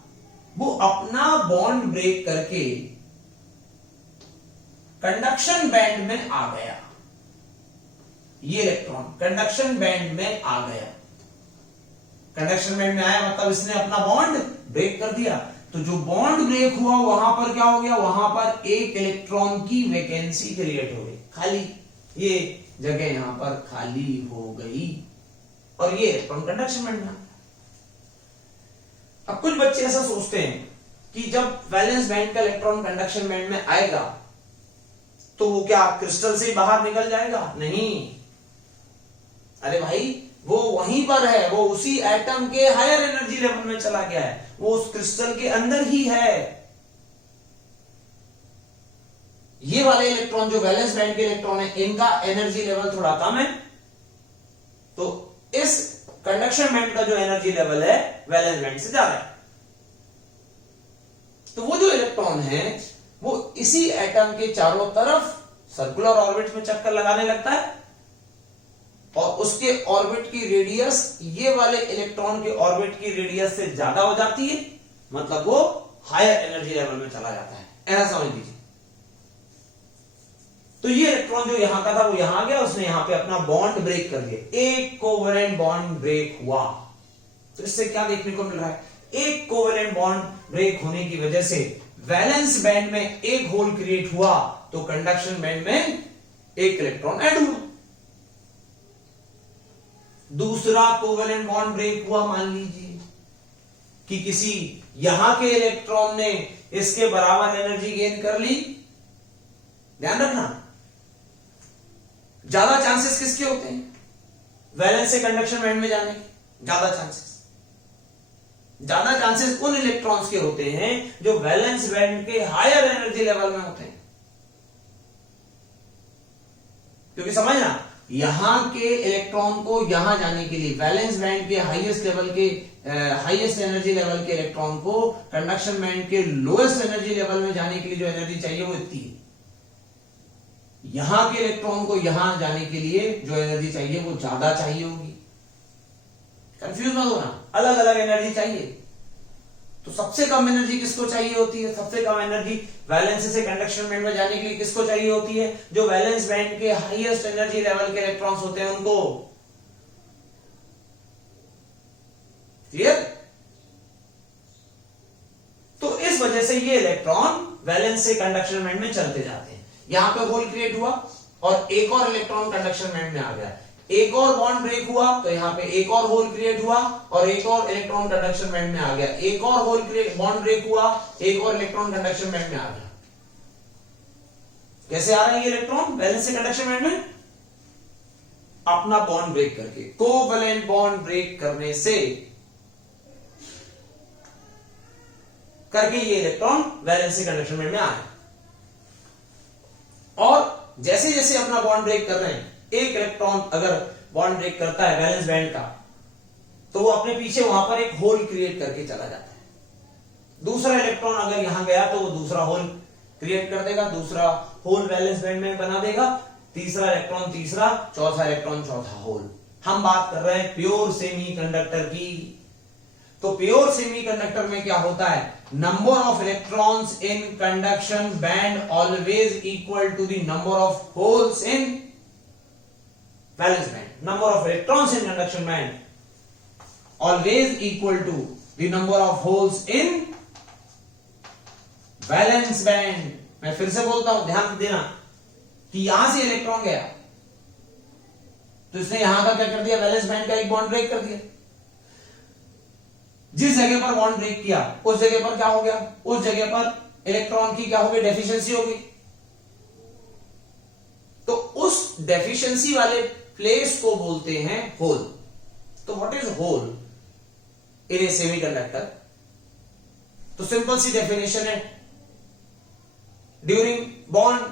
वो अपना बॉन्ड ब्रेक करके कंडक्शन बैंड में आ गया। ये इलेक्ट्रॉन कंडक्शन बैंड में आ गया। कंडक्शन बैंड में आया मतलब इसने अपना बॉन्ड ब्रेक कर दिया। तो जो बॉन्ड ब्रेक हुआ वहां पर क्या हो गया, वहां पर एक इलेक्ट्रॉन की वैकेंसी क्रिएट हो गई, खाली, ये जगह यहां पर खाली हो गई और ये इलेक्ट्रॉन कंडक्शन बैंड में। अब कुछ बच्चे ऐसा सोचते हैं कि जब वैलेंस बैंड का इलेक्ट्रॉन कंडक्शन बैंड में आएगा तो वो क्या क्रिस्टल से बाहर निकल जाएगा? नहीं, अरे भाई वो वहीं पर है, वो उसी एटम के हायर एनर्जी लेवल में चला गया है, वो उस क्रिस्टल के अंदर ही है। ये वाले इलेक्ट्रॉन जो वैलेंस बैंड के इलेक्ट्रॉन है, इनका एनर्जी लेवल थोड़ा कम है, तो इस कंडक्शन बैंड का जो एनर्जी लेवल है वैलेंस बैंड से ज्यादा है। तो वो जो इलेक्ट्रॉन है वो इसी एटम के चारों तरफ सर्कुलर ऑर्बिट में चक्कर लगाने लगता है और उसके ऑर्बिट की रेडियस ये वाले इलेक्ट्रॉन के ऑर्बिट की रेडियस से ज्यादा हो जाती है, मतलब वो हायर एनर्जी लेवल में चला जाता है, ऐसा समझ लीजिए। तो ये इलेक्ट्रॉन जो यहां का था वो यहां गया, उसने यहां पे अपना बॉन्ड ब्रेक कर दिया, एक कोवेलेंट बॉन्ड ब्रेक हुआ। तो इससे क्या देखने को मिल रहा है, एक कोवेलेंट बॉन्ड ब्रेक होने की वजह से वैलेंस बैंड में एक होल क्रिएट हुआ, तो कंडक्शन बैंड में एक इलेक्ट्रॉन ऐड हुआ। दूसरा कोवेलेंट बॉन्ड ब्रेक हुआ, मान लीजिए कि किसी यहां के इलेक्ट्रॉन ने इसके बराबर एनर्जी गेन कर ली। ध्यान रखना, ज्यादा चांसेस किसके होते हैं, वैलेंस से कंडक्शन बैंड में जाने के ज्यादा चांसेस उन इलेक्ट्रॉन्स के होते हैं जो वैलेंस बैंड के हायर एनर्जी लेवल में होते हैं। क्योंकि समझना, यहां के इलेक्ट्रॉन को यहां जाने के लिए वैलेंस बैंड के हाईएस्ट एनर्जी लेवल के इलेक्ट्रॉन को कंडक्शन बैंड के लोएस्ट एनर्जी लेवल में जाने के लिए जो एनर्जी चाहिए वो इतनी है। यहां के इलेक्ट्रॉन को यहां जाने के लिए जो एनर्जी चाहिए वो ज्यादा चाहिए होगी। कंफ्यूज मत होना, अलग अलग एनर्जी चाहिए। तो सबसे कम एनर्जी किसको चाहिए होती है, सबसे कम एनर्जी वैलेंस से कंडक्शन बैंड में जाने के लिए किसको चाहिए होती है, जो वैलेंस बैंड के हाईएस्ट एनर्जी लेवल के इलेक्ट्रॉन्स होते हैं उनको। क्लियर? तो इस वजह से ये इलेक्ट्रॉन वैलेंस से कंडक्शन बैंड में चलते जाते हैं। यहां पे होल क्रिएट हुआ और एक और इलेक्ट्रॉन कंडक्शन बैंड में आ गया, एक और बॉन्ड ब्रेक हुआ तो यहां पे एक और होल क्रिएट हुआ और एक और इलेक्ट्रॉन कंडक्शन बैंड में आ गया, एक और होल बॉन्ड ब्रेक हुआ, एक और इलेक्ट्रॉन कंडक्शन बैंड में आ गया। कैसे आ रहा है ये इलेक्ट्रॉन वैलेंस से कंडक्शन बैंड में? अपना बॉन्ड ब्रेक करके, कोवैलेंट बॉन्ड ब्रेक करने से करके ये इलेक्ट्रॉन वैलेंस से कंडक्शन बैंड में आए। और जैसे जैसे अपना बॉन्ड ब्रेक कर रहे हैं, एक इलेक्ट्रॉन अगर बॉन्ड ब्रेक करता है वैलेंस बैंड का, तो वो अपने पीछे वहां पर एक होल क्रिएट करके चला जाता है। दूसरा इलेक्ट्रॉन अगर यहां गया तो वो दूसरा होल क्रिएट कर देगा, दूसरा होल वैलेंस बैंड में बना देगा, तीसरा इलेक्ट्रॉन तीसरा, चौथा इलेक्ट्रॉन चौथा होल। हम बात कर रहे हैं प्योर सेमीकंडक्टर की। तो प्योर सेमीकंडक्टर में क्या होता है, number of electrons in conduction band always equal to the number of holes in valence band. Number of electrons in conduction band always equal to the number of holes in valence band. मैं फिर से बोलता हूं, ध्यान देना कि यहां से इलेक्ट्रॉन गया तो इसने यहां का क्या कर दिया, वैलेंस बैंड का एक बॉन्ड ब्रेक कर दिया। जिस जगह पर बॉन्ड ब्रेक किया उस जगह पर क्या हो गया, उस जगह पर इलेक्ट्रॉन की क्या हो गई, डेफिशिएंसी हो गई। तो उस डेफिशिएंसी वाले प्लेस को बोलते हैं होल। तो what is hole in a semiconductor? तो सिंपल सी डेफिनेशन है, ड्यूरिंग बॉन्ड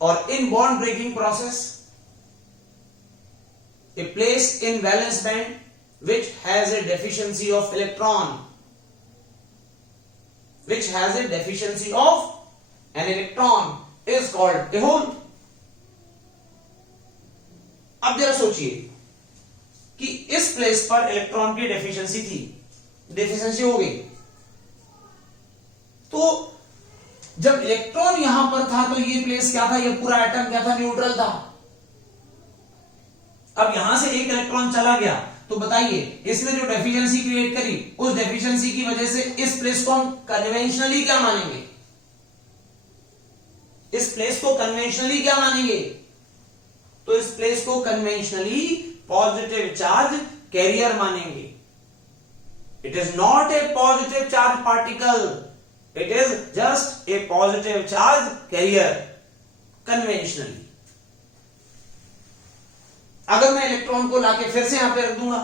और in bond breaking process a place in valence band which has a deficiency of electron, which has a deficiency of an electron is called a hole. अब जरा सोचिए कि इस place पर electron की deficiency थी, deficiency हो गई, तो जब इलेक्ट्रॉन यहां पर था तो ये प्लेस क्या था, ये पूरा एटम क्या था, न्यूट्रल था। अब यहां से एक इलेक्ट्रॉन चला गया तो बताइए इसने जो डेफिशिएंसी क्रिएट करी, उस डेफिशिएंसी की वजह से इस प्लेस को हम कन्वेंशनली क्या मानेंगे, इस प्लेस को कन्वेंशनली क्या मानेंगे? तो इस प्लेस को कन्वेंशनली पॉजिटिव चार्ज कैरियर मानेंगे। It is not a positive charge particle, it is just a positive charge career conventionally. अगर मैं इलेक्ट्रॉन को लाके फिर से यहां पे रख दूंगा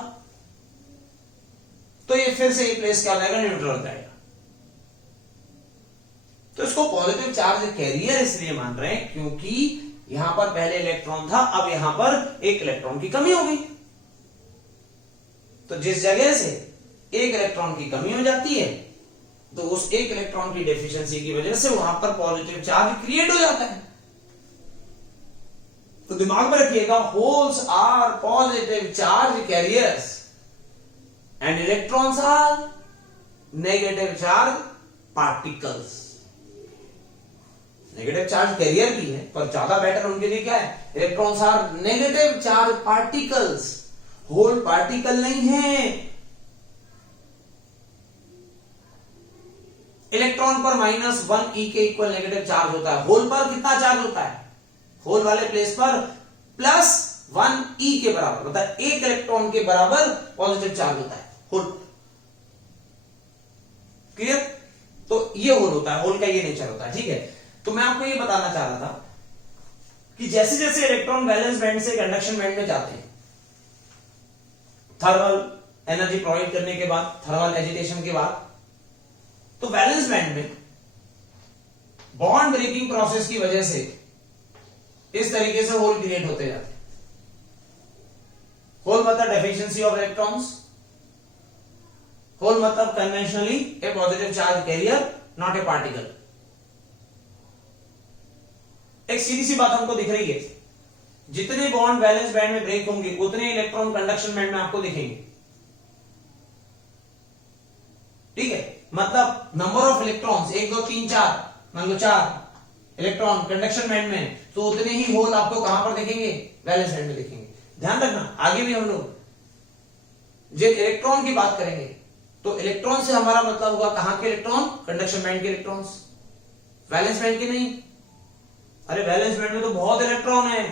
तो ये फिर से ये प्लेस क्या हो जाएगा, न्यूट्रल हो जाएगा। तो इसको पॉजिटिव चार्ज कैरियर इसलिए मान रहे हैं क्योंकि यहां पर पहले इलेक्ट्रॉन था, अब यहां पर एक इलेक्ट्रॉन की कमी हो गई। तो जिस जगह से एक इलेक्ट्रॉन की कमी हो जाती है तो उस एक इलेक्ट्रॉन की डेफिशिएंसी की वजह से वहां पर पॉजिटिव चार्ज क्रिएट हो जाता है। दिमाग में रखिएगा, holes are positive charge carriers and electrons are negative charge particles. Negative charge carrier भी है, पर ज्यादा बेटर उनके लिए क्या है, electrons are negative charge particles. Hole particle नहीं है। इलेक्ट्रॉन पर -1 e के इक्वल नेगेटिव चार्ज होता है। होल पर कितना चार्ज होता है, होल वाले प्लेस पर +1 e के बराबर, मतलब एक इलेक्ट्रॉन के बराबर पॉजिटिव चार्ज होता है होल। क्लियर? तो ये होल होता है, होल का ये नेचर होता है। ठीक है, तो मैं आपको ये बताना चाह रहा था कि जैसे जैसे इलेक्ट्रॉन वैलेंस बैंड से कंडक्शन बैंड में जाते हैं, थर्मल एनर्जी प्रोवाइड करने के बाद, थर्मल एजिटेशन के बाद, तो वैलेंस बैंड में बॉन्ड ब्रेकिंग प्रोसेस की वजह से इस तरीके से होल क्रिएट होते जाते हैं। होल मतलब डेफिशिएंसी ऑफ इलेक्ट्रॉन्स, होल मतलब conventionally A positive charge career, not a particle. एक सीधी सी बात हमको दिख रही है, जितने बॉन्ड वैलेंस बैंड में ब्रेक होंगे उतने इलेक्ट्रॉन कंडक्शन बैंड में आपको दिखेंगे। ठीक है, मतलब नंबर ऑफ इलेक्ट्रॉन्स 1 2 3 4, मान लो 4 इलेक्ट्रॉन कंडक्शन बैंड में, तो उतने ही होल आपको कहां पर दिखेंगे, वैलेंस बैंड में दिखेंगे। ध्यान रखना, आगे भी हम लोग जब इलेक्ट्रॉन की बात करेंगे तो इलेक्ट्रॉन से हमारा मतलब होगा कहां के इलेक्ट्रॉन, कंडक्शन बैंड के इलेक्ट्रॉन्स, वैलेंस बैंड के नहीं। अरे वैलेंस बैंड में तो बहुत इलेक्ट्रॉन है,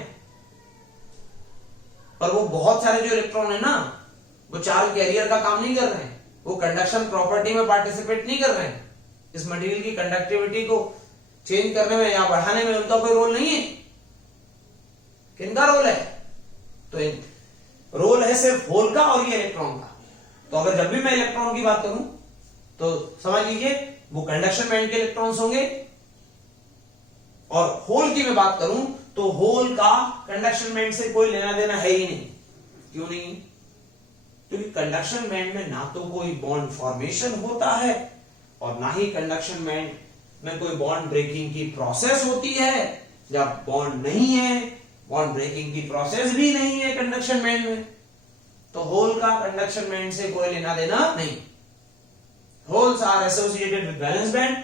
पर वो बहुत सारे जो इलेक्ट्रॉन है ना, वो चार्ज कैरियर का काम नहीं कर रहे हैं, वो कंडक्शन प्रॉपर्टी में पार्टिसिपेट नहीं कर रहे हैं। इस मटेरियल की कंडक्टिविटी को चेंज करने में या बढ़ाने में उनका कोई रोल नहीं है। किनका रोल है, तो रोल है सिर्फ होल का और ये इलेक्ट्रॉन का। तो अगर जब भी मैं इलेक्ट्रॉन की बात करूं तो समझ लीजिए वो कंडक्शन बैंड के इलेक्ट्रॉन्स होंगे, और होल की मैं बात करूं तो होल का कंडक्शन बैंड से कोई लेना देना है ही नहीं। क्यों नहीं? क्योंकि कंडक्शन बैंड में ना तो कोई बॉन्ड फॉर्मेशन होता है और ना ही कंडक्शन बैंड में कोई बॉन्ड ब्रेकिंग की प्रोसेस होती है। जब बॉन्ड नहीं है, बॉन्ड ब्रेकिंग की प्रोसेस भी नहीं है कंडक्शन बैंड में, तो होल का कंडक्शन बैंड से कोई लेना देना नहीं। Holes are associated with valence band,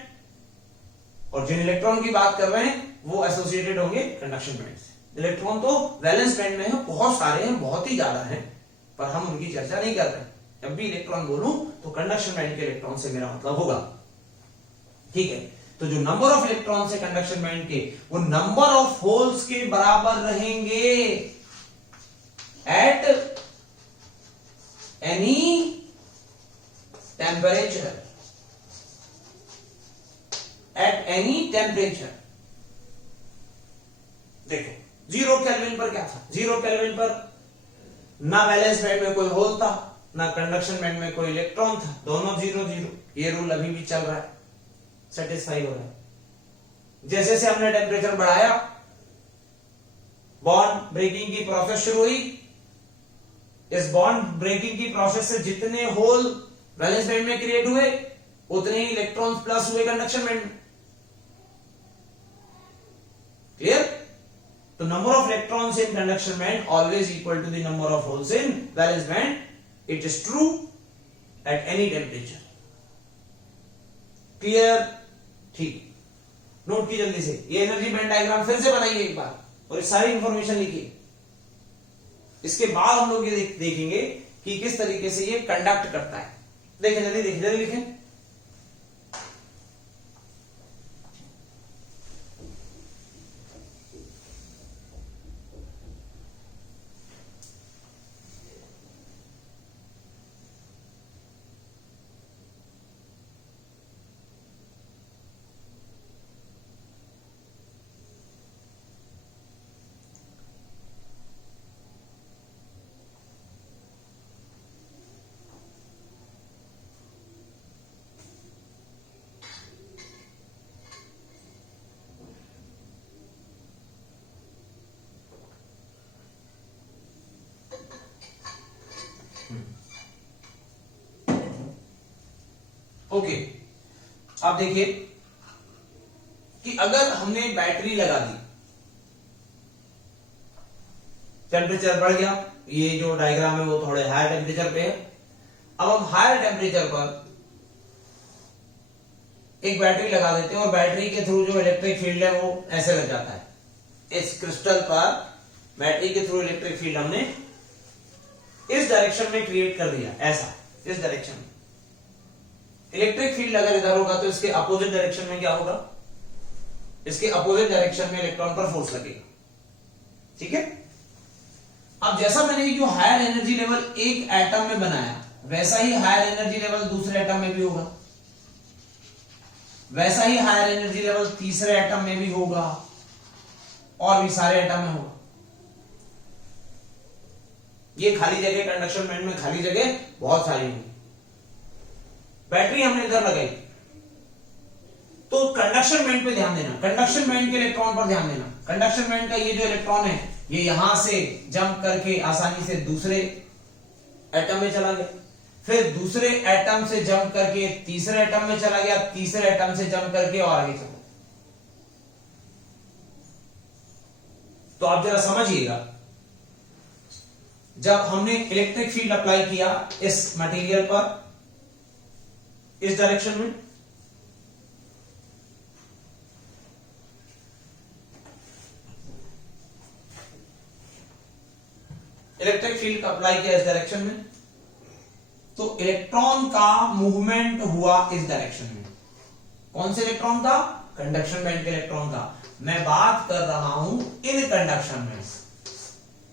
और जिन इलेक्ट्रॉन की बात कर रहे हैं वो एसोसिएटेड होंगे कंडक्शन बैंड से। इलेक्ट्रॉन तो वैलेंस बैंड में है, बहुत सारे हैं, बहुत ही ज्यादा हैं, पर हम उनकी चर्चा नहीं कर रहे हैं। जब भी इलेक्ट्रॉन बोलूं तो कंडक्शन बैंड के इलेक्ट्रॉन से मेरा मतलब होगा। ठीक है, तो जो नंबर ऑफ इलेक्ट्रॉन है कंडक्शन बैंड के, वो नंबर ऑफ होल्स के बराबर रहेंगे eight any temperature. Eight any temperature. देखो 0 केल्विन पर क्या था, 0 केल्विन पर ना वैलेंस बैंड में कोई होल था, ना कंडक्शन बैंड में कोई इलेक्ट्रॉन था, दोनों 0 0। ये रूल अभी भी चल रहा है, सेटिस्फाई हो रहा है। जैसे से हमने टेम्परेचर बढ़ाया, बॉन्ड ब्रेकिंग की प्रोसेस शुरू हुई। इस बॉन्ड ब्रेकिंग की प्रोसेस से जितने होल वैलेंस बैंड में क्रिएट हुए उतने ही इलेक्ट्रॉन्स प्लस हुए कंडक्शन बैंड में। क्लियर? तो number of electrons in conduction band always equal to the number of holes in valence band. It is true at any temperature. Clear? ठीक, note की जल्दी से। ये एनर्जी बैंड डायग्राम फिर से बनाइए एक बार और ये सारी इंफॉर्मेशन लिखिए। इसके बाद हम लोग ये देखेंगे कि किस तरीके से ये कंडक्ट करता है। देखें जल्दी, देखें जल्दी, लिखें। ओके, आप देखिए कि अगर हमने बैटरी लगा दी, टेम्परेचर बढ़ गया, ये जो डायग्राम है वो थोड़े हायर टेम्परेचर पे है। अब हम हायर टेम्परेचर पर एक बैटरी लगा देते हैं और बैटरी के थ्रू जो इलेक्ट्रिक फील्ड है वो ऐसे लग जाता है। इस क्रिस्टल पर बैटरी के थ्रू इलेक्ट्रिक फील्ड हमने इस डायरेक्शन में क्रिएट कर दिया, ऐसा इस डायरेक्शन में। इलेक्ट्रिक फील्ड अगर इधर होगा तो इसके अपोजिट डायरेक्शन में क्या होगा, इसके अपोजिट डायरेक्शन में इलेक्ट्रॉन पर फोर्स लगेगा, ठीक है। अब जैसा मैंने जो हायर एनर्जी लेवल एक एटम में बनाया, वैसा ही हायर एनर्जी लेवल दूसरे एटम में भी होगा, वैसा ही हायर एनर्जी लेवल तीसरे एटम में भी होगा, और भी सारे एटम में होगा। ये खाली जगह कंडक्शन बैंड में खाली जगह बहुत सारी होगी। बैटरी हमने इधर लगाई तो कंडक्शन बैंड पे ध्यान देना, कंडक्शन बैंड के इलेक्ट्रॉन पर ध्यान देना। कंडक्शन बैंड का ये जो इलेक्ट्रॉन है ये यहां से जंप करके आसानी से दूसरे एटम में चला गया, फिर दूसरे एटम से जंप करके तीसरे एटम में चला गया, तीसरे एटम से जंप करके और आगे चला। तो आप जरा समझिएगा, जब हमने इलेक्ट्रिक फील्ड अप्लाई किया इस मटेरियल पर इस डायरेक्शन में, इलेक्ट्रिक फील्ड अप्लाई किया इस डायरेक्शन में, तो इलेक्ट्रॉन का मूवमेंट हुआ इस डायरेक्शन में। कौन से इलेक्ट्रॉन का? कंडक्शन बैंड के इलेक्ट्रॉन का। मैं बात कर रहा हूं इन कंडक्शन बैंड।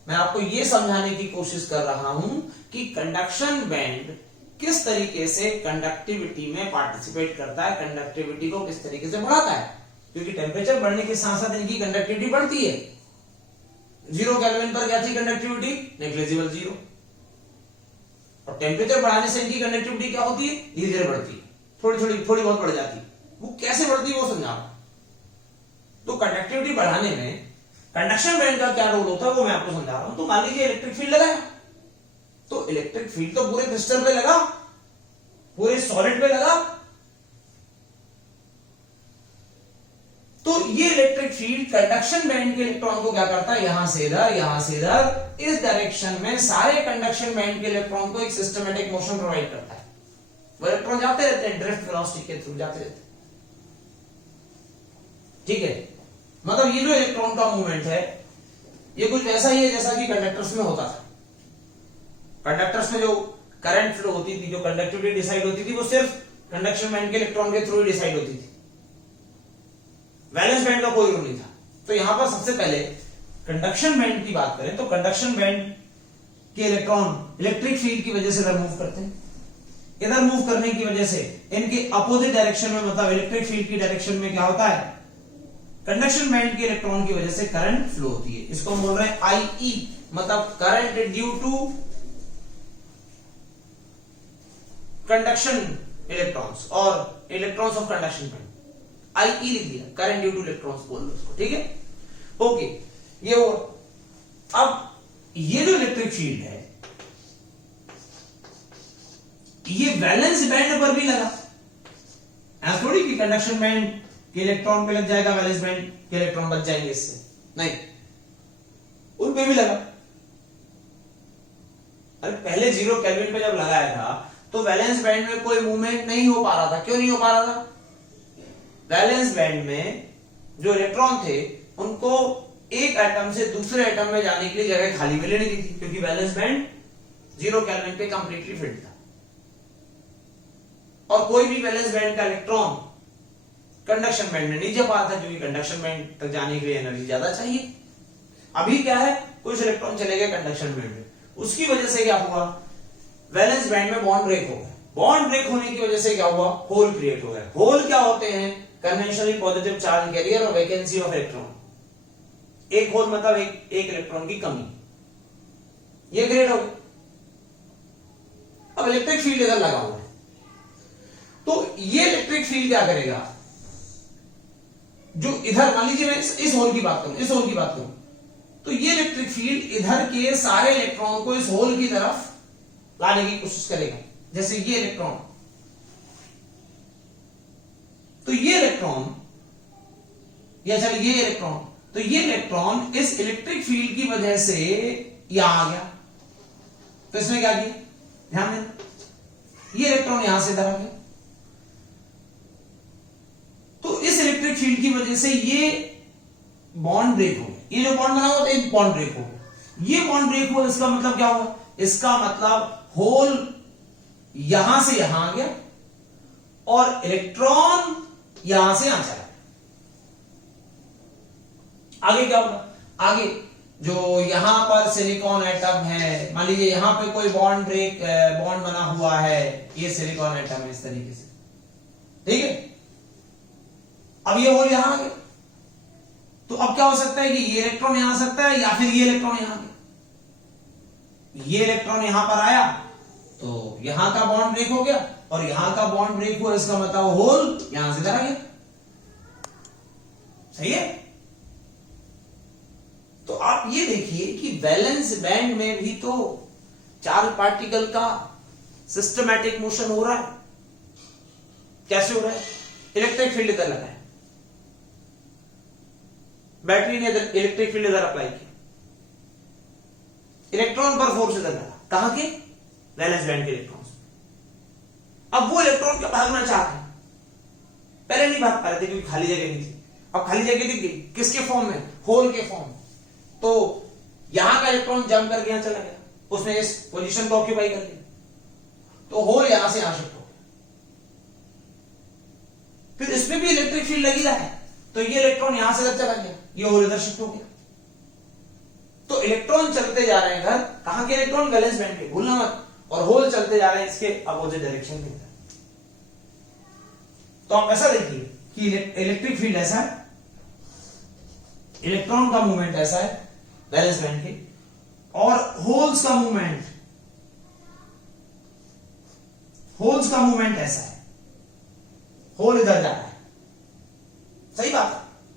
मैं आपको यह समझाने की कोशिश कर रहा हूं कि कंडक्शन बैंड किस तरीके से कंडक्टिविटी में पार्टिसिपेट करता है, कंडक्टिविटी को किस तरीके से बढ़ाता है। क्योंकि टेम्परेचर बढ़ने के साथ साथ इनकी कंडक्टिविटी बढ़ती है। 0 केल्विन पर क्या थी कंडक्टिविटी? नेग्लिजिबल 0। और टेम्परेचर बढ़ाने से इनकी कंडक्टिविटी क्या होती है? धीरे धीरे बढ़ती है, थोड़ी बहुत बढ़ जाती है। वो कैसे बढ़ती है वो समझा। तो कंडक्टिविटी बढ़ाने में कंडक्शन बैंड का क्या रोल होता है वो मैं आपको समझा रहा हूं। तो मान लीजिए इलेक्ट्रिक फील्ड लगाया, तो इलेक्ट्रिक फील्ड तो पूरे क्रिस्टल पे लगा, पूरे सॉलिड पे लगा। तो ये इलेक्ट्रिक फील्ड कंडक्शन बैंड के इलेक्ट्रॉन को क्या करता है? यहां से इधर इस डायरेक्शन में सारे कंडक्शन बैंड के इलेक्ट्रॉन को एक सिस्टमेटिक मोशन प्रोवाइड करता है। वो इलेक्ट्रॉन जाते रहते हैं ड्रिफ्ट वेलोसिटी के थ्रू जाते रहते हैं, ठीक है। मतलब ये जो इलेक्ट्रॉन का मूवमेंट है ये कुछ वैसा ही है जैसा कि कंडक्टर्स में होता था। कंडक्टर्स में जो करंट फ्लो होती थी, जो कंडक्टिविटी डिसाइड होती थी, वो सिर्फ कंडक्शन बैंड के इलेक्ट्रॉन के थ्रू ही डिसाइड होती थी। वैलेंस बैंड का कोई रोल नहीं था। तो यहां पर सबसे पहले कंडक्शन बैंड की बात करें तो कंडक्शन बैंड के इलेक्ट्रॉन इलेक्ट्रिक फील्ड की वजह से इधर मूव करते हैं। इधर मूव करने की वजह से इनके अपोजिट डायरेक्शन में, मतलब इलेक्ट्रिक फील्ड की डायरेक्शन में क्या होता है? कंडक्शन बैंड के इलेक्ट्रॉन की वजह से करंट फ्लो होती है। इसको हम बोल रहे हैं IE, मतलब current due to conduction electrons और electrons of conduction band. IE लिख दिया, करंट ड्यू टू इलेक्ट्रॉन्स बोल दो उसको, ठीक है। ओके, ये हुआ। अब ये जो इलेक्ट्रिक फील्ड है ये वैलेंस बैंड पर भी लगा। ऐसा थोड़ी कि कंडक्शन बैंड के इलेक्ट्रॉन पे लग जाएगा, वैलेंस बैंड के इलेक्ट्रॉन बच जाएंगे इससे, नहीं, उन पे भी लगा। अरे पहले 0 केल्विन पे जब लगाया था तो वैलेंस बैंड में कोई मूवमेंट नहीं हो पा रहा था। क्यों नहीं हो पा रहा था? वैलेंस बैंड में जो इलेक्ट्रॉन थे उनको एक एटम से दूसरे एटम में जाने के लिए जगह खाली मिल नहीं थी, क्योंकि वैलेंस बैंड 0 केल्विन पे कंप्लीटली फिल्ड था। और कोई भी वैलेंस बैंड का इलेक्ट्रॉन कंडक्शन बैंड में नहीं जा पा रहा था, क्योंकि कंडक्शन बैंड तक जाने के लिए एनर्जी ज्यादा चाहिए। अभी क्या है, कुछ इलेक्ट्रॉन चले गए कंडक्शन बैंड में, उसकी वजह से क्या हुआ? वैलेंस बैंड में बॉन्ड ब्रेक हो गया। बॉन्ड ब्रेक होने की वजह से क्या हुआ? होल क्रिएट हो गए। होल क्या होते हैं? कन्वेंशनली पॉजिटिव चार्ज कैरियर और वैकेंसी ऑफ इलेक्ट्रॉन। एक होल मतलब एक इलेक्ट्रॉन की कमी, ये क्रिएट हो गया। अब इलेक्ट्रिक फील्ड इधर लगा हुआ है, तो ये इलेक्ट्रिक फील्ड क्या करेगा? जो इधर, मान लीजिए मैं इस होल की बात करूं, तो ये इलेक्ट्रिक फील्ड इधर के सारे इलेक्ट्रॉन को इस होल की तरफ लाने की कोशिश करेगा। जैसे ये इलेक्ट्रॉन, तो ये इलेक्ट्रॉन, या चलिए ये इलेक्ट्रॉन, तो ये इलेक्ट्रॉन इस इलेक्ट्रिक फील्ड की वजह से यहां आ गया, तो इसने क्या किया, ध्यान देना, ये इलेक्ट्रॉन यहां से इधर आ गया, तो इस इलेक्ट्रिक फील्ड की वजह से ये बॉन्ड ब्रेक हो गया, ये जो बॉन्ड बना हुआ था एक बॉन्ड ब्रेक हो गया, ये बॉन्ड ब्रेक हुआ, इसका मतलब क्या हुआ, इसका मतलब होल यहां से यहां आ गया और इलेक्ट्रॉन यहां से यहां चला गया। आगे क्या होगा, आगे जो यहां पर सिलिकॉन एटम है, मान लीजिए यहां पे कोई बॉन्ड बना हुआ है, ये सिलिकॉन एटम है इस तरीके से, ठीक है, अब ये होल यहां आ गया, तो अब क्या हो सकता है कि ये इलेक्ट्रॉन यहां आ सकता है या फिर ये इलेक्ट्रॉन यहां आ गया, ये इलेक्ट्रॉन यहां पर आया तो यहां का बॉन्ड ब्रेक हो गया और यहां का बॉन्ड ब्रेक हुआ, इसका मतलब होल यहां से इधर आ गया, सही है। तो आप ये देखिए कि वैलेंस बैंड में भी तो चार्ज पार्टिकल का सिस्टमैटिक मोशन हो रहा है, कैसे हो रहा है, इलेक्ट्रिक फील्ड इधर लगा है, बैटरी ने इलेक्ट्रिक फील्ड इधर अप्लाई किया, इलेक्ट्रॉन पर फोर्स इधर लगा, कहां के, वैलेंस बैंड के इलेक्ट्रॉन। अब वो इलेक्ट्रॉन क्या भागना चाहते हैं, पहले नहीं भाग पा रहे थे क्योंकि खाली जगह नहीं थी, अब खाली जगह दिख गई, किसके फॉर्म में, होल के फॉर्म, तो यहां का इलेक्ट्रॉन जंप करके यहां चला गया, उसने इस पोजीशन को ऑक्यूपाई कर लिया, तो होल यहां से यहां शिफ्ट हो गया, फिर इसमें भी इलेक्ट्रिक फील्ड लगी रहा है, तो ये इलेक्ट्रॉन यहां से इधर चला गया, ये होल इधर शिफ्ट हो गया, तो इलेक्ट्रॉन चलते जा रहे हैं इधर, कहां के इलेक्ट्रॉन, वैलेंस बैंड के, भूलना मत, और होल चलते जा रहे हैं इसके अपोजिट डायरेक्शन के अंदर। तो आप ऐसा देखिए कि इलेक्ट्रिक फील्ड ऐसा है, इलेक्ट्रॉन का मूवमेंट ऐसा है वैलेंस बैंड के, और होल्स का मूवमेंट ऐसा है, होल इधर जा रहा है, सही बात है,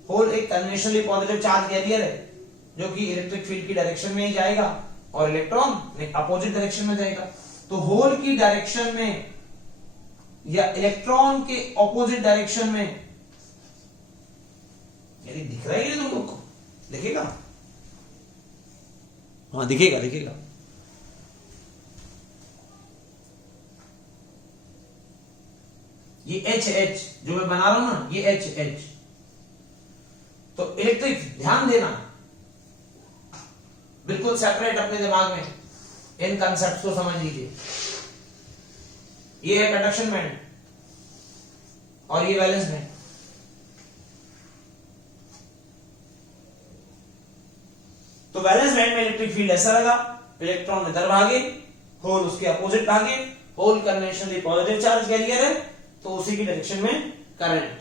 होल एक कन्वेंशनली पॉजिटिव चार्ज कैरियर है जो कि इलेक्ट्रिक फील्ड की डायरेक्शन में ही जाएगा और इलेक्ट्रॉन अपोजिट डायरेक्शन में जाएगा, तो होल की डायरेक्शन में या इलेक्ट्रॉन के ऑपोजिट डायरेक्शन में, यदि दिख रहा है तुम लोग को, दिखेगा, हाँ दिखेगा, ये H जो मैं बना रहा हूं ना, ये H, तो इलेक्ट्रिक, ध्यान देना, बिल्कुल सेपरेट अपने दिमाग में इन कंसेप्ट को समझ लीजिए, ये है कंडक्शन बैंड और ये वैलेंस बैंड, तो वैलेंस बैंड में इलेक्ट्रिक फील्ड ऐसा लगा, इलेक्ट्रॉन इधर भागे, होल उसके अपोजिट भागे, hole conventionally positive charge carrier है, तो उसी की डायरेक्शन में करंट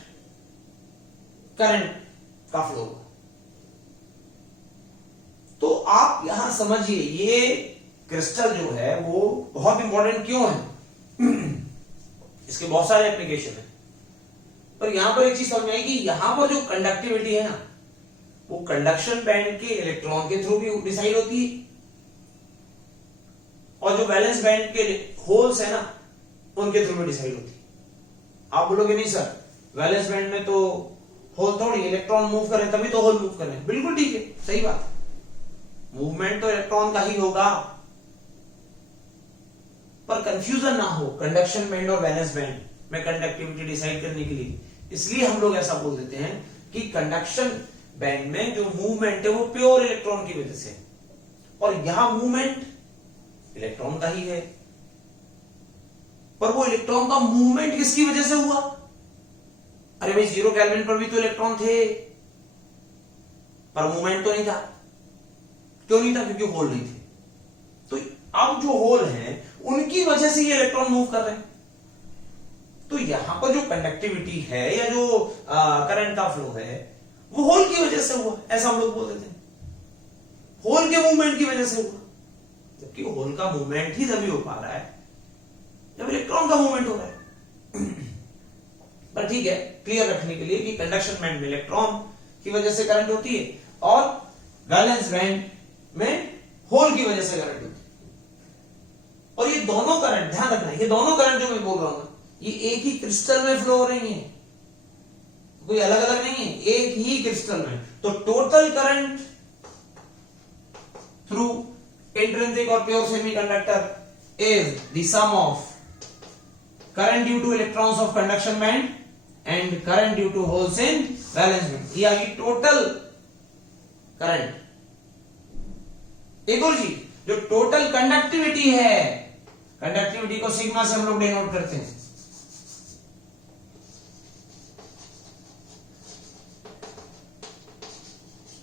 का फ्लो होगा। तो आप यहां समझिए ये क्रिस्टल जो है वो बहुत इंपॉर्टेंट क्यों है, इसके बहुत सारे एप्लीकेशन है, पर यहां पर एक चीज समझ में आई कि यहां पर जो कंडक्टिविटी है ना, वो कंडक्शन बैंड के इलेक्ट्रॉन के थ्रू भी डिसाइड होती है, और जो वैलेंस बैंड के होल्स है ना, उनके थ्रू भी डिसाइड होती है। आप बोलोगे नहीं सर, वैलेंस बैंड में तो होल थोड़ी, इलेक्ट्रॉन मूव करे तभी तो होल मूव करे, बिल्कुल ठीक है, सही बात, मूवमेंट तो इलेक्ट्रॉन का ही होगा, पर कंफ्यूजन ना हो कंडक्शन बैंड और वैलेंस बैंड में कंडक्टिविटी डिसाइड करने के लिए, इसलिए हम लोग ऐसा बोल देते हैं कि कंडक्शन बैंड में जो मूवमेंट है वो प्योर इलेक्ट्रॉन की वजह से, और यहां मूवमेंट इलेक्ट्रॉन का ही है, पर वो इलेक्ट्रॉन का मूवमेंट किसकी वजह से हुआ, अरे भाई 0 केल्विन पर भी तो इलेक्ट्रॉन थे, पर मूवमेंट तो नहीं था, क्यों नहीं था, क्योंकि होल नहीं थे, तो अब जो होल है उनकी वजह से ये इलेक्ट्रॉन मूव कर रहे हैं, तो यहां पर जो कंडक्टिविटी है या जो करंट का फ्लो है वो होल की वजह से हुआ, ऐसा हम लोग बोल देते हैं, होल के मूवमेंट की वजह से हुआ, जबकि होल का मूवमेंट ही तभी हो पा रहा है जब इलेक्ट्रॉन का मूवमेंट हो रहा है। पर ठीक है, क्लियर रखने के लिए कि कंडक्शन बैंड में इलेक्ट्रॉन की वजह से करंट होती है और वैलेंस बैंड में होल की वजह से करंट होती है, और ये दोनों करंट, ध्यान रखना, ये दोनों करंट जो मैं बोल रहा हूं ना, ये एक ही क्रिस्टल में फ्लो हो रही है, कोई अलग अलग नहीं है, एक ही क्रिस्टल में, तो total current through intrinsic or pure semiconductor is the sum of current due to electrons of conduction band and current due to holes in valence band. ये आ गई टोटल करंट. एक और चीज, जो टोटल कंडक्टिविटी है, conductivity को sigma से हम लोग डिनोट करते हैं.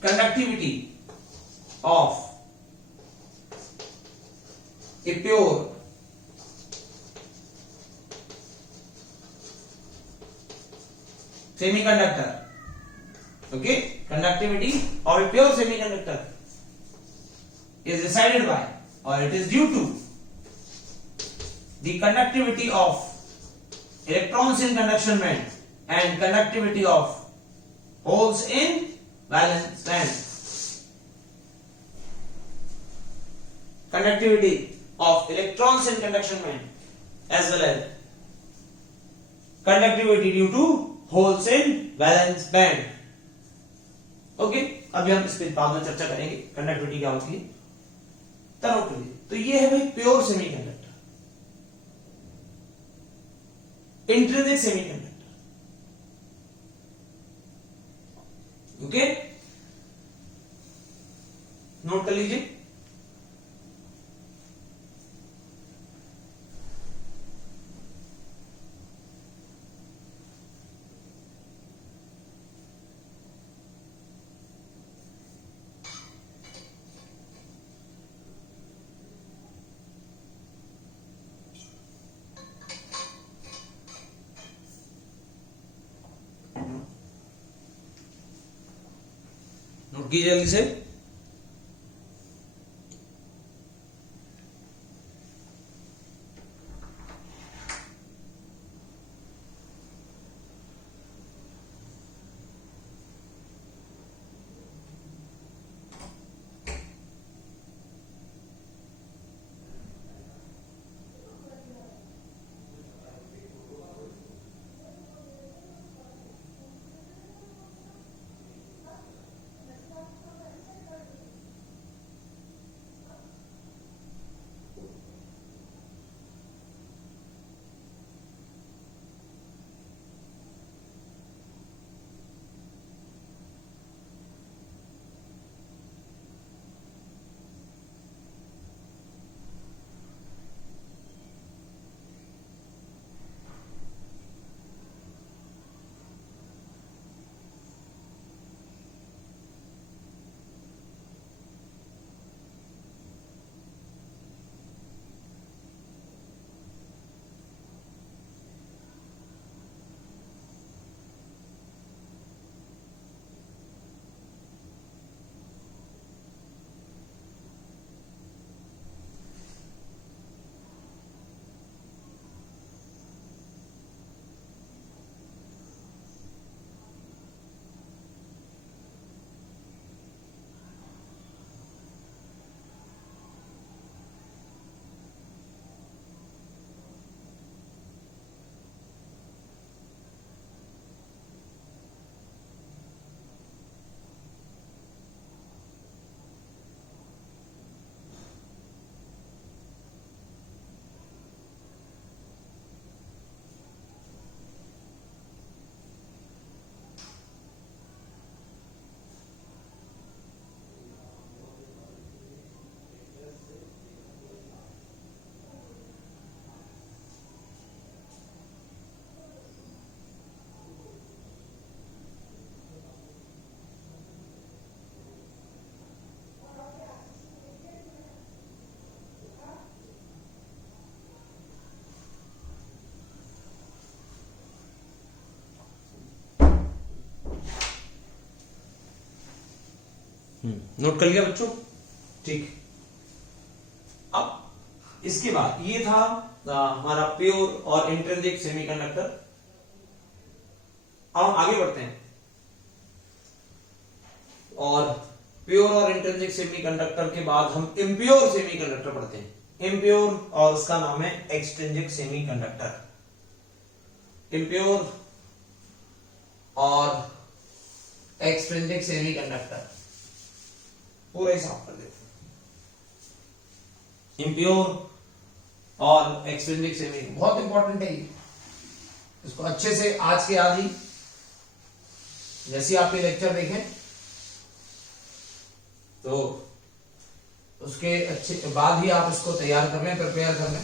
Conductivity of a pure semiconductor, okay, conductivity of a pure semiconductor is decided by, or it is due to the conductivity of electrons in conduction band and conductivity of holes in valence band. Conductivity of electrons in conduction band as well as conductivity due to holes in valence band. Okay, अभी हम इस पे बाद में चर्चा करेंगे conductivity क्या होती है. तब तो ये है भाई pure semiconductor, intrinsic semiconductor. Okay, note कर लीजिए. नोट कीजिए जल्दी से. नोट कर लिया बच्चों? ठीक. अब इसके बाद ये था हमारा प्योर और इंट्रिंसिक सेमीकंडक्टर. अब हम आगे बढ़ते हैं और प्योर और इंट्रिंसिक सेमीकंडक्टर के बाद हम इम्प्योर सेमीकंडक्टर पढ़ते हैं. इम्प्योर और उसका नाम है एक्सट्रिंसिक सेमीकंडक्टर. इम्प्योर और एक्सट्रिंसिक सेमीकंडक्टर पूरा ही साफ कर देते हैं. इम्प्योर और एक्सट्रिंसिक सेमी, बहुत इंपॉर्टेंट है ये, इसको अच्छे से आज के आज ही जैसे आपके लेक्चर देखें तो उसके अच्छे बाद ही आप इसको तैयार कर लें, प्रिपेयर कर लें।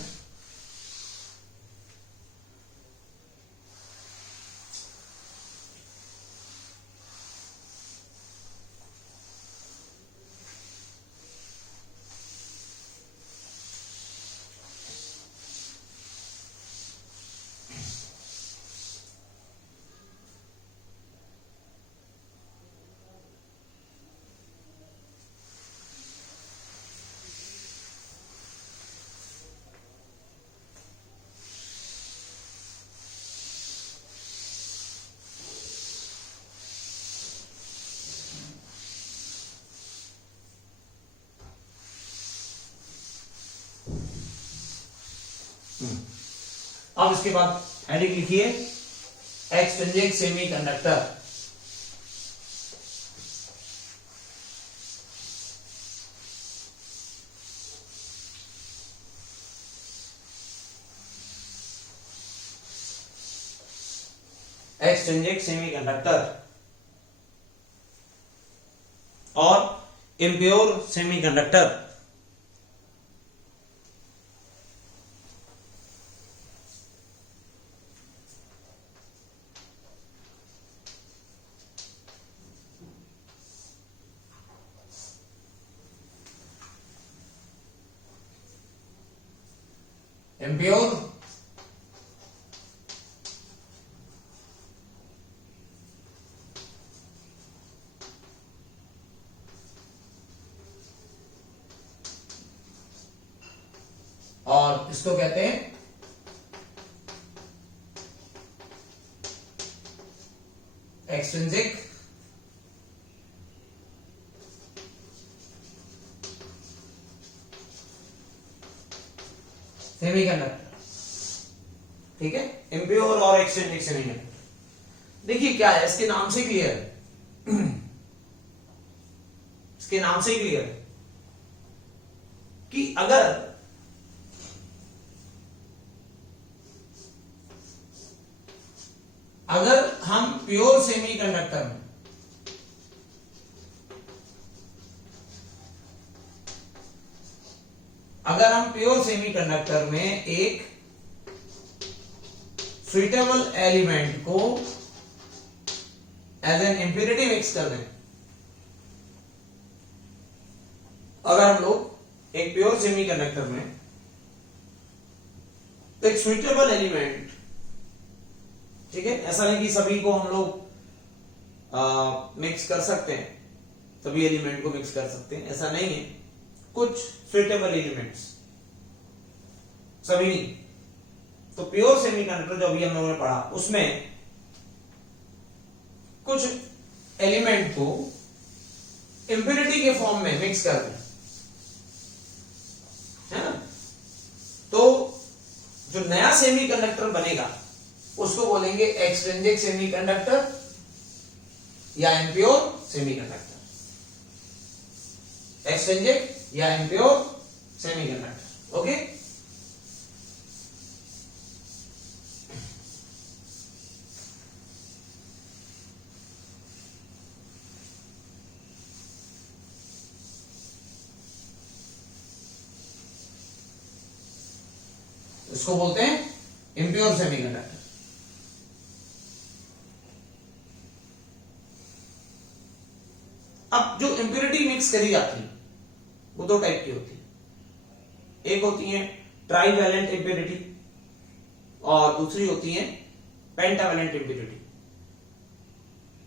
अब इसके बाद हेडिंग लिखिए एक्सट्रिंसिक सेमीकंडक्टर। एक्सट्रिंसिक सेमीकंडक्टर और इम्प्योर सेमीकंडक्टर। इम्प्योर और इसको कहते हैं एक्सट्रिंसिक सेमीकंडक्टर। ठीक है, इम्प्योर और एक्सट्रिंसिक सेमीकंडक्टर। देखिए क्या है, इसके नाम से क्लियर है इसके नाम से क्लियर है कि अगर हम प्योर सेमीकंडक्टर में एक सुइटेबल एलिमेंट को एज एन इंप्योरिटी मिक्स कर दें, अगर हम लोग एक प्योर सेमीकंडक्टर में एक सुइटेबल एलिमेंट, ठीक है, ऐसा नहीं कि सभी को हम लोग मिक्स कर सकते हैं, सभी एलिमेंट को मिक्स कर सकते हैं, ऐसा नहीं है, कुछ सुइटेबल एलिमेंट्स, सभी नहीं। तो प्योर सेमीकंडक्टर जो अभी हम लोगों ने पढ़ा उसमें कुछ एलिमेंट को इंप्योरिटी के फॉर्म में मिक्स कर दें, है ना। तो जो नया सेमीकंडक्टर बनेगा उसको बोलेंगे एक्सट्रिंसिक सेमीकंडक्टर या इम्प्योर सेमीकंडक्टर, एक्सट्रिंसिक या इम्प्योर सेमीकंडक्टर। ओके, इसको बोलते हैं इम्प्योर सेमीकंडक्टर। अब जो इंप्योरिटी मिक्स करी जाती है वो दो टाइप की होती है, एक होती है ट्राइवैलेंट इंप्योरिटी और दूसरी होती है पेंटावैलेंट इंप्योरिटी।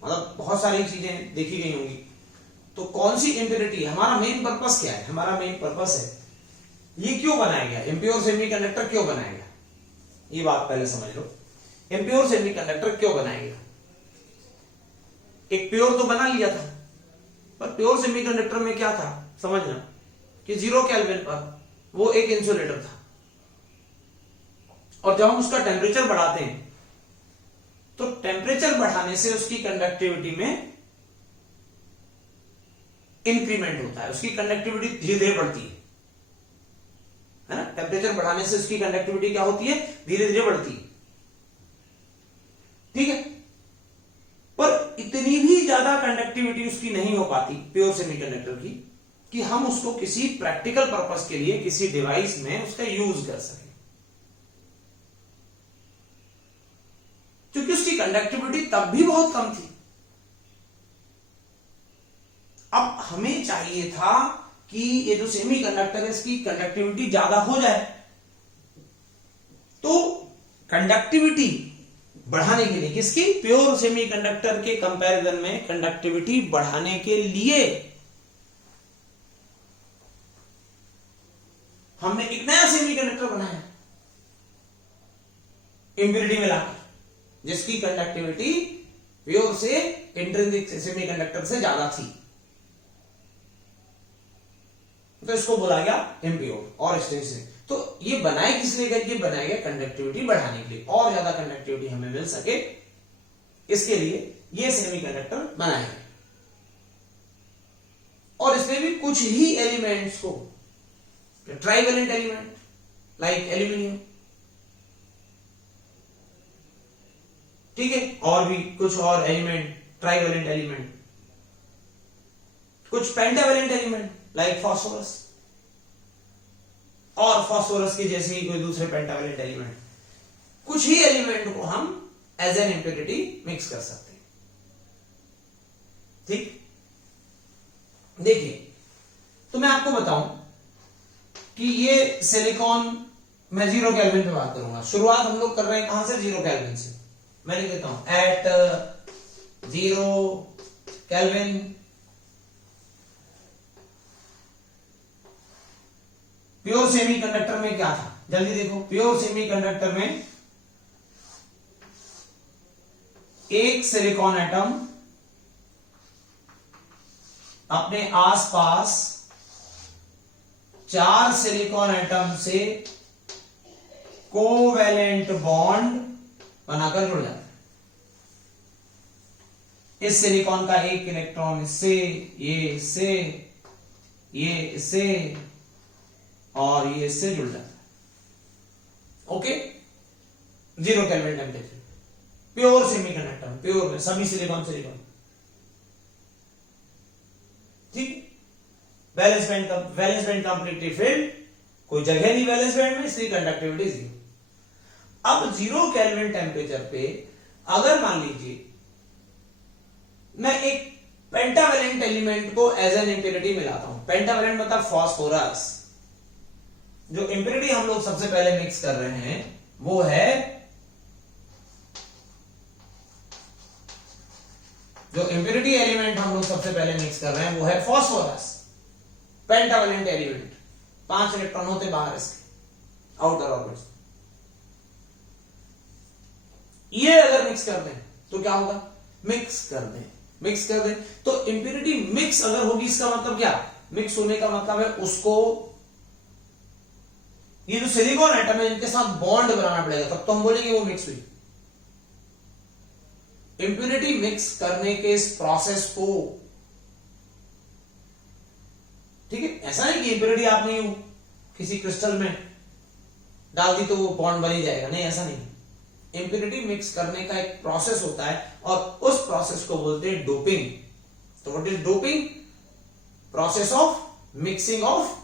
मतलब बहुत सारी चीजें देखी गई होंगी। तो कौन सी इंप्योरिटी, हमारा मेन पर्पस क्या है, हमारा मेन पर्पस है ये क्यों बनाया गया, इम्प्योर सेमीकंडक्टर क्यों बनाया गया, ये बात पहले समझ लो। इम्प्योर सेमीकंडक्टर क्यों बनाया गया, एक प्योर तो बना लिया था, पर प्योर सेमीकंडक्टर में क्या था समझना कि 0 केल्विन पर वो एक इंसुलेटर था, और जब हम उसका टेम्परेचर बढ़ाते हैं तो टेम्परेचर बढ़ाने से उसकी कंडक्टिविटी में इंक्रीमेंट होता है, उसकी कंडक्टिविटी धीरे धीरे बढ़ती है। है ना। टेम्परेचर बढ़ाने से उसकी कंडक्टिविटी क्या होती है, धीरे धीरे बढ़ती है, ठीक है। पर इतनी भी ज्यादा कंडक्टिविटी उसकी नहीं हो पाती प्योर सेमीकंडक्टर की कि हम उसको किसी प्रैक्टिकल पर्पस के लिए किसी डिवाइस में उसका यूज कर सकें, क्योंकि उसकी कंडक्टिविटी तब भी बहुत कम थी। अब हमें चाहिए था कि ये जो सेमीकंडक्टर है इसकी कंडक्टिविटी ज्यादा हो जाए, तो कंडक्टिविटी बढ़ाने के लिए, किसकी, प्योर सेमीकंडक्टर के कंपैरिजन में कंडक्टिविटी बढ़ाने के लिए हमने एक नया सेमीकंडक्टर बनाया इंप्योरिटी मिलाकर, जिसकी कंडक्टिविटी प्योर से इंट्रिंसिक सेमीकंडक्टर से ज्यादा थी, तो इसको बोला गया इम्प्योर और एक्सटेंसिव। तो ये बनाए किस लिए गया, ये बनाया गया कंडक्टिविटी बढ़ाने के लिए, और ज्यादा कंडक्टिविटी हमें मिल सके इसके लिए ये सेमीकंडक्टर बनाया गया। और इसमें भी कुछ ही एलिमेंट्स को, ट्राइवेलेंट एलिमेंट लाइक एल्यूमिनियम, ठीक है, और भी कुछ और एलिमेंट, ट्राइवेलेंट एलिमेंट, कुछ पेंटावेलेंट एलिमेंट लाइक फास्फोरस, और फास्फोरस के जैसे ही कोई दूसरे पेंटावेलेंट एलिमेंट, कुछ ही एलिमेंट को हम एज एन इम्प्योरिटी मिक्स कर सकते हैं, ठीक। देखिए, तो मैं आपको बताऊं कि ये सिलिकॉन, मैं 0 केल्विन पे बात करूंगा। शुरुआत हम लोग कर रहे हैं कहां से, 0 केल्विन से। मैं लिख देता हूं एट 0 केल्विन प्योर सेमीकंडक्टर में क्या था, जल्दी देखो। प्योर सेमीकंडक्टर में एक सिलिकॉन एटम अपने आसपास 4 सिलिकॉन एटम से कोवैलेंट बॉन्ड बनाकर जुड़ जाता है। इस सिलिकॉन का एक इलेक्ट्रॉन इससे, ये इससे, ये इससे, और ये इससे जुड़ जाता है। Okay, 0 kelvin temperature, pure semiconductor, pure में सभी सिलिकॉन सिलिकॉन, ठीक। वैलेंस बैंड कंप्लीटली फिल्ड, कोई जगह नहीं वैलेंस बैंड में, इसलिए कंडक्टिविटी 0। अब 0 केल्विन टेम्परेचर पे अगर मान लीजिए मैं एक पेंटावेलेंट एलिमेंट को एज एन इंप्योरिटी मिलाता हूं, पेंटावेलेंट मतलब फास्फोरस, जो इंप्योरिटी हम लोग सबसे पहले मिक्स कर रहे हैं वो है, जो इंप्योरिटी एलिमेंट हम लोग सबसे पहले मिक्स कर रहे हैं वो है फास्फोरस, पेंटावेलेंट एलिमेंट, 5 इलेक्ट्रॉन होते बाहर इसके आउटर ऑर्बिट। ये अगर मिक्स कर दें तो क्या होगा, मिक्स कर दें तो इंप्योरिटी मिक्स अगर होगी, इसका मतलब क्या, मिक्स होने का मतलब है उसको, ये जो सिलिकॉन एटम है इनके साथ बॉन्ड बनाना पड़ेगा, तब तो हम बोलेंगे वो मिक्स हुई। इंप्योरिटी मिक्स करने के इस प्रोसेस को, ठीक है, ऐसा नहीं कि इंप्योरिटी आपने किसी क्रिस्टल में डाल दी तो वो बॉन्ड बन ही जाएगा, नहीं, ऐसा नहीं। इंप्योरिटी मिक्स करने का एक प्रोसेस होता है और उस प्रोसेस को बोलते हैं डोपिंग। तो what is doping, process of mixing of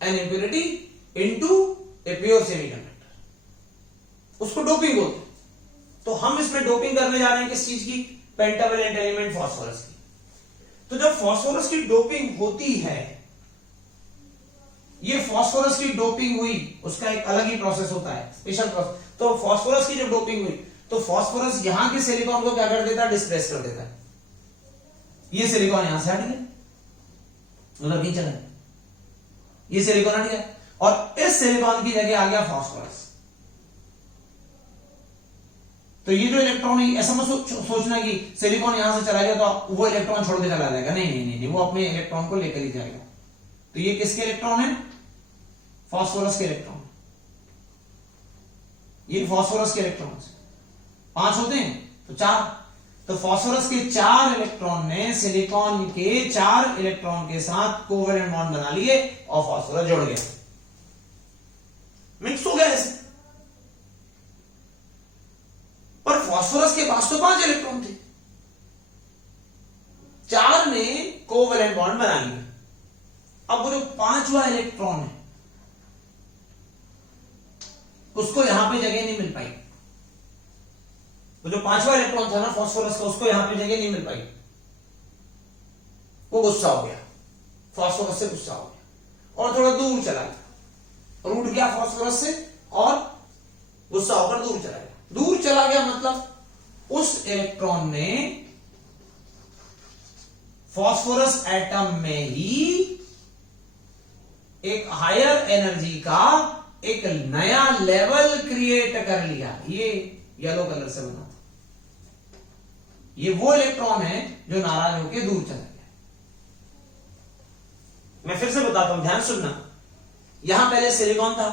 an impurity into a pure semiconductor, उसको डोपिंग बोलते हैं। तो हम इसमें डोपिंग करने जा रहे हैं किस चीज की, पेंटावेलेंट एलिमेंट फास्फोरस की। तो जब फास्फोरस की डोपिंग होती है, ये फास्फोरस की डोपिंग हुई, उसका एक अलग ही प्रोसेस होता है, स्पेशल प्रोसेस। तो फास्फोरस की जब डोपिंग हुई तो फास्फोरस यहां के सिलिकॉन को क्या कर देता है, डिस्प्लेस कर देता है। ये सिलिकॉन यहां से हट गया, मतलब नीचे चला, ये सिलिकॉन हट गया और इस सिलिकॉन की जगह आ गया फास्फोरस। तो ये जो इलेक्ट्रॉन है, ऐसा मत सोचना कि सिलिकॉन यहां से चला गया तो वो इलेक्ट्रॉन छोड़ के चला जाएगा, नहीं नहीं नहीं, वो अपने इलेक्ट्रॉन को लेकर ही जाएगा। तो ये किसके इलेक्ट्रॉन है, फास्फोरस के इलेक्ट्रॉन, ये फास्फोरस के इलेक्ट्रॉन 5 होते हैं तो 4, तो फास्फोरस के 4 इलेक्ट्रॉन ने सिलिकॉन के 4 इलेक्ट्रॉन के साथ कोवेलेंट बॉन्ड बना लिए और फास्फोरस जुड़ गया। मिक्स हो गया ऐसे। पर फॉस्फोरस के पास तो 5 इलेक्ट्रॉन थे, 4 ने कोवैलेंट बॉन्ड बना लिया। अब वो जो 5वां इलेक्ट्रॉन है उसको यहां पे जगह नहीं मिल पाई। वो जो 5वां इलेक्ट्रॉन था ना फॉस्फोरस का, उसको यहां पे जगह नहीं मिल पाई। वो गुस्सा हो गया, फॉस्फोरस से गुस्सा हो गया और थोड़ा दूर चला गया, रूठ गया फॉस्फोरस से और गुस्सा होकर दूर चला गया। दूर चला गया मतलब उस इलेक्ट्रॉन ने फॉस्फोरस एटम में ही एक हायर एनर्जी का एक नया लेवल क्रिएट कर लिया। ये येलो कलर से बना था, ये वो इलेक्ट्रॉन है जो नाराज होकर दूर चला गया। मैं फिर से बताता हूं, ध्यान सुनना। यहां पहले सिलिकॉन था,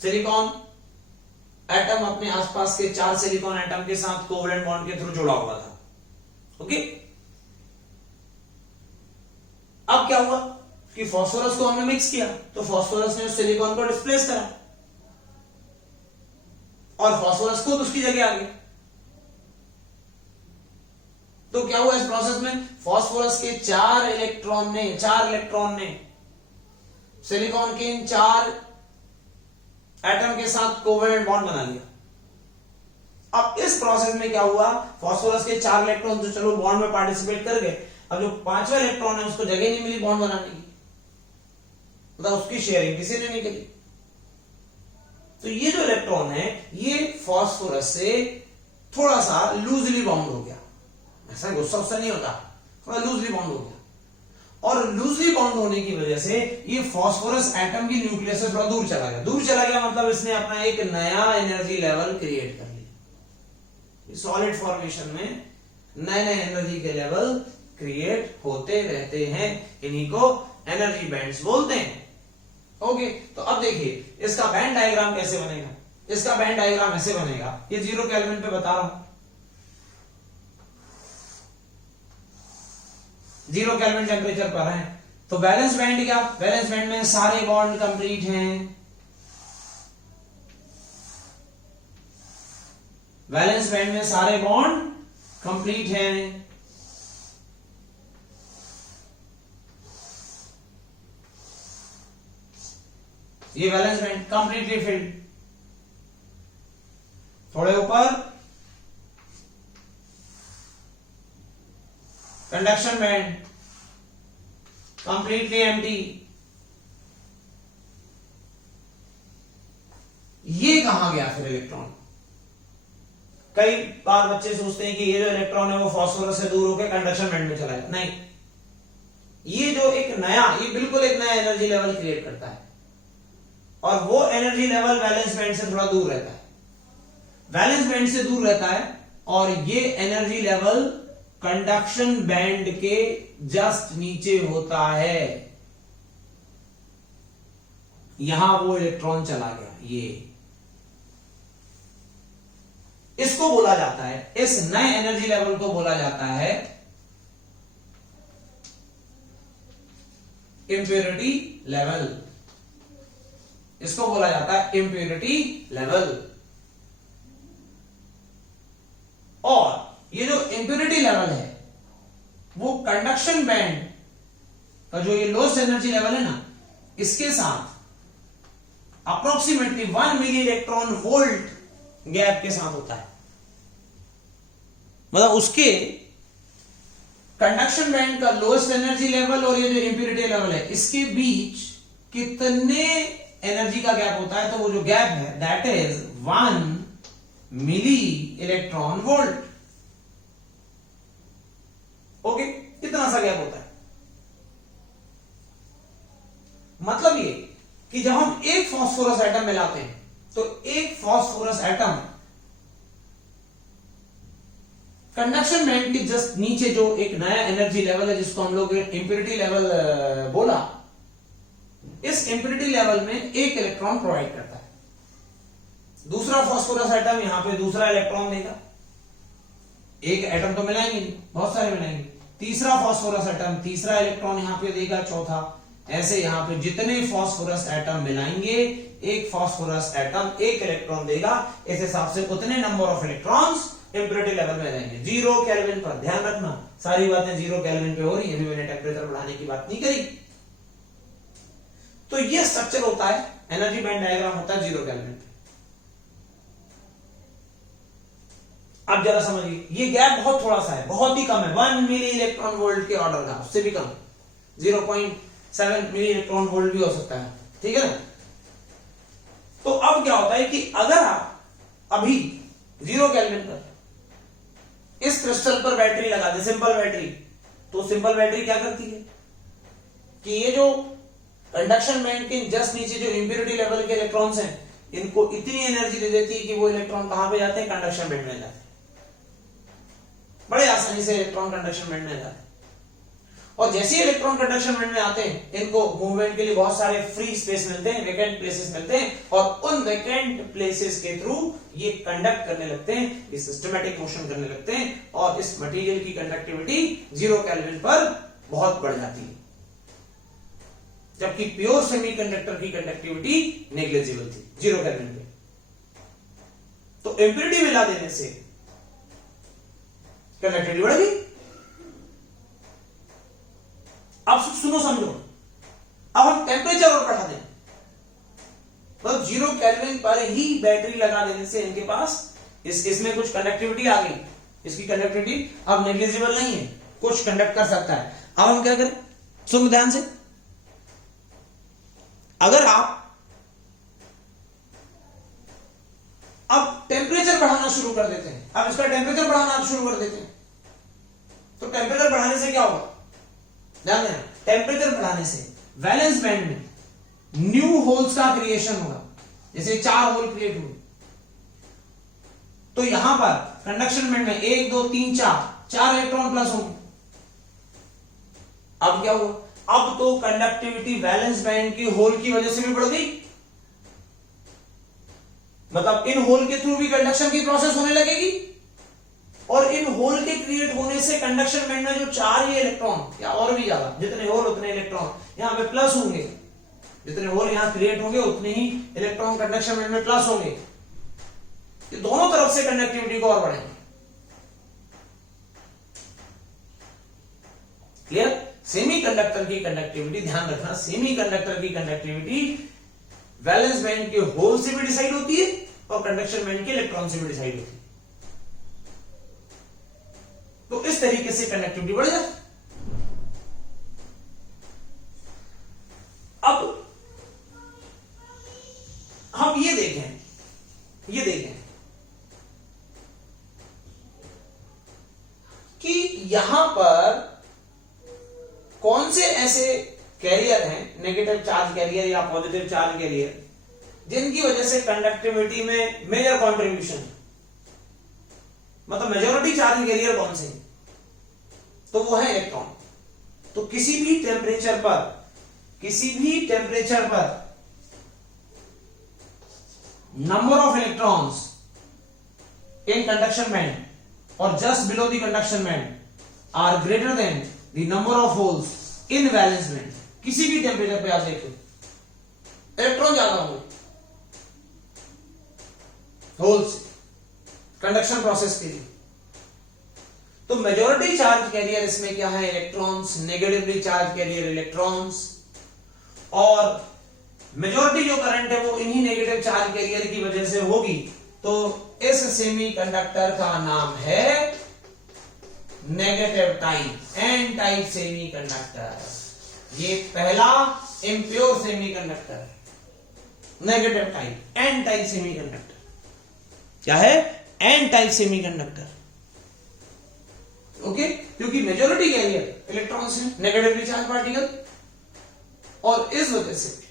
सिलिकॉन एटम अपने आसपास के 4 सिलिकॉन एटम के साथ कोवैलेंट बॉन्ड के थ्रू जुड़ा हुआ था। ओके, अब क्या हुआ कि फॉस्फोरस को हमने मिक्स किया तो फॉस्फोरस ने उस सिलिकॉन को डिस्प्लेस करा और फॉस्फोरस खुद उसकी जगह आ गया। तो क्या हुआ इस प्रोसेस में, फॉस्फोरस के 4 इलेक्ट्रॉन ने सिलिकॉन के इन 4 एटम के साथ कोवैलेंट बॉन्ड बना लिया। अब इस प्रोसेस में क्या हुआ, फॉस्फोरस के 4 इलेक्ट्रॉन तो चलो बॉन्ड में पार्टिसिपेट कर गए, अब जो 5वां इलेक्ट्रॉन है उसको जगह नहीं मिली बॉन्ड बनाने की, मतलब उसकी शेयरिंग किसी ने नहीं करी। तो ये जो इलेक्ट्रॉन है ये फॉस्फोरस से थोड़ा सा लूजली बाउंड हो गया, ऐसा गुस्सा नहीं होता, थोड़ा लूजली बाउंड हो गया। और लूजली बाउंड होने की वजह से ये फॉस्फोरस एटम की न्यूक्लियस से थोड़ा दूर चला गया। दूर चला गया मतलब इसने अपना एक नया एनर्जी लेवल क्रिएट कर लिया। सॉलिड फॉर्मेशन में नए नए एनर्जी के लेवल क्रिएट होते रहते हैं, इन्हीं को एनर्जी बैंड्स बोलते हैं। ओके, तो अब देखिए इसका बैंड डायग्राम कैसे बनेगा। इसका बैंड डायग्राम ऐसे बनेगा, ये 0 केल्विन पे बता रहा हूं, 0 केल्विन टेम्परेचर पर है। तो वैलेंस बैंड क्या, वैलेंस बैंड में सारे बॉन्ड कंप्लीट हैं, वैलेंस बैंड में सारे बॉन्ड कंप्लीट हैं। ये वैलेंस बैंड कंप्लीटली फिल्ड। थोड़े ऊपर कंडक्शन बैंड कंप्लीटली एम्प्टी। ये कहां गया फिर इलेक्ट्रॉन। कई बार बच्चे सोचते हैं कि ये जो इलेक्ट्रॉन है वो फॉस्फोरस से दूर होकर कंडक्शन बैंड में चला गया, नहीं, ये जो एक नया, ये बिल्कुल एक नया एनर्जी लेवल क्रिएट करता है और वो एनर्जी लेवल वैलेंस बैंड से थोड़ा दूर रहता है, वैलेंस बैंड से दूर रहता है और ये एनर्जी लेवल कंडक्शन बैंड के जस्ट नीचे होता है। यहां वो इलेक्ट्रॉन चला गया, ये इसको बोला जाता है, इस नए एनर्जी लेवल को बोला जाता है इंप्योरिटी लेवल। इसको बोला जाता है इंप्योरिटी लेवल। और ये जो इंप्योरिटी लेवल है वो कंडक्शन बैंड का जो ये लोएस्ट एनर्जी लेवल है ना, इसके साथ approximately 1 milli electron volt gap के साथ होता है। मतलब उसके कंडक्शन बैंड का लोएस्ट एनर्जी लेवल और ये जो इंप्योरिटी लेवल है इसके बीच कितने एनर्जी का गैप होता है, तो वो जो गैप है that is 1 milli electron volt. Okay, इतना सा गैप होता है। मतलब ये कि जब हम एक फास्फोरस एटम मिलाते हैं तो एक फास्फोरस एटम कंडक्शन बैंड के जस्ट नीचे जो एक नया एनर्जी लेवल है जिसको हम लोग इंप्योरिटी लेवल बोला, इस इंप्योरिटी लेवल में एक इलेक्ट्रॉन प्रोवाइड करता है। दूसरा फास्फोरस एटम यहां पे दूसरा इलेक्ट्रॉन देगा, एक एटम तो मिलाएंगे नहीं, बहुत सारे मिलाएंगे। तीसरा फास्फोरस एटम तीसरा इलेक्ट्रॉन यहां पे देगा, चौथा, ऐसे यहाँ पे जितने फास्फोरस एटम मिलाएंगे, एक फास्फोरस एटम एक इलेक्ट्रॉन देगा, इस हिसाब से उतने number of electrons impurity level में रहेंगे 0 केल्विन पर। ध्यान रखना सारी बातें 0 केल्विन पे हो रही है, अभी मैंने टेम्परेचर बढ़ाने की बात नहीं करी। तो ये स्ट्रक्चर होता है, एनर्जी बैंड डायग्राम होता है 0 केल्विन पे। अब जरा समझिए, ये गैप बहुत थोड़ा सा है, बहुत ही कम है, 1 मिली इलेक्ट्रॉन वोल्ट के ऑर्डर का, उससे भी कम, 0.7 मिली इलेक्ट्रॉन वोल्ट भी हो सकता है, ठीक है ना। तो अब क्या होता है कि अगर आप अभी 0 केल्विन पर इस क्रिस्टल पर बैटरी लगा दे, सिंपल बैटरी, तो सिंपल बैटरी क्या करती है कि ये जो कंडक्शन बैंड के जस्ट नीचे जो इंप्योरिटी लेवल के इलेक्ट्रॉन्स हैं, इनको इतनी एनर्जी दे देती है कि वो इलेक्ट्रॉन कहां पे जाते हैं, कंडक्शन बैंड में जाते हैं, बड़े आसानी से इलेक्ट्रॉन कंडक्शन बैंड में जाते हैं। और जैसे ही इलेक्ट्रॉन कंडक्शन बैंड में आते हैं, इनको मूवमेंट के लिए बहुत सारे फ्री स्पेस मिलते हैं, वैकेंट प्लेसेस मिलते हैं, और उन वैकेंट प्लेसेस के थ्रू ये कंडक्ट करने लगते हैं, ये सिस्टमैटिक मोशन करने लगते हैं, और इस मटेरियल की कंडक्टिविटी 0 केल्विन पर बहुत बढ़ जाती है, जबकि प्योर सेमीकंडक्टर की कंडक्टिविटी नेग्लिजिबल थी 0 केल्विन पे। तो इम्प्योरिटी मिला देने से कंडक्टिविटी बढ़ गई। अब सुनो समझो, अब हम टेम्परेचर और बढ़ा दें, तो 0 केल्विन पर ही बैटरी लगा देने से इनके पास इसमें कुछ कंडक्टिविटी आ गई, इसकी कंडक्टिविटी अब नेग्लिजिबल नहीं है, कुछ कंडक्ट कर सकता है। अब हम क्या करें, सुनो ध्यान से, अगर आप अब टेम्परेचर बढ़ाना शुरू कर देते हैं, अब इसका टेम्परेचर बढ़ाना शुरू कर देते हैं, तो टेम्परेचर बढ़ाने से क्या होगा, ध्यान देना, टेम्परेचर बढ़ाने से वैलेंस बैंड में न्यू होल्स का क्रिएशन होगा, जैसे 4 होल क्रिएट हुए, तो यहां पर कंडक्शन बैंड में 1 2 3 4 इलेक्ट्रॉन प्लस होंगे। अब क्या हुआ, अब तो कंडक्टिविटी वैलेंस बैंड की होल की वजह से भी बढ़ गई, मतलब इन होल के थ्रू भी कंडक्शन की प्रोसेस होने लगेगी, और इन होल के क्रिएट होने से कंडक्शन बैंड में जो 4 ही इलेक्ट्रॉन या और भी ज्यादा, जितने होल उतने इलेक्ट्रॉन यहां पे प्लस होंगे, जितने होल यहां क्रिएट होंगे उतने ही इलेक्ट्रॉन कंडक्शन बैंड में प्लस होंगे, ये दोनों तरफ से कंडक्टिविटी को और बढ़ेंगे। क्लियर। सेमीकंडक्टर की कंडक्टिविटी, ध्यान रखना, सेमीकंडक्टर की कंडक्टिविटी वैलेंस बैंड के होल से भी डिसाइड होती है और कंडक्शन बैंड के इलेक्ट्रॉन से भी डिसाइड होती है। तो इस तरीके से कंडक्टिविटी बढ़ जाती है। अब हम ये देखें कि यहां पर कौन से ऐसे कैरियर हैं, नेगेटिव चार्ज कैरियर या पॉजिटिव चार्ज कैरियर, जिनकी वजह से कंडक्टिविटी में मेजर कंट्रीब्यूशन, मतलब मेजॉरिटी चार्ज कैरियर कौन से, तो वो है इलेक्ट्रॉन। तो किसी भी टेम्परेचर पर number of electrons in conduction band और just below the conduction band are greater than the number of holes in valence band. किसी भी टेम्परेचर पे आप देखो इलेक्ट्रॉन ज्यादा होंगे होल्स कंडक्शन प्रोसेस के लिए। तो मेजॉरिटी चार्ज कैरियर इसमें क्या है, electrons, negatively charge carrier electrons, और मेजॉरिटी जो करंट है वो इन्हीं नेगेटिव चार्ज कैरियर की वजह से होगी। तो इस सेमीकंडक्टर का नाम है negative type, N type semiconductor. ये पहला impure semiconductor, negative type, N type semiconductor. क्या है, एन टाइप सेमीकंडक्टर। ओके, क्योंकि मेजॉरिटी कैरियर इलेक्ट्रॉन्स हैं, नेगेटिवली चार्ज पार्टिकल, और इस वजह से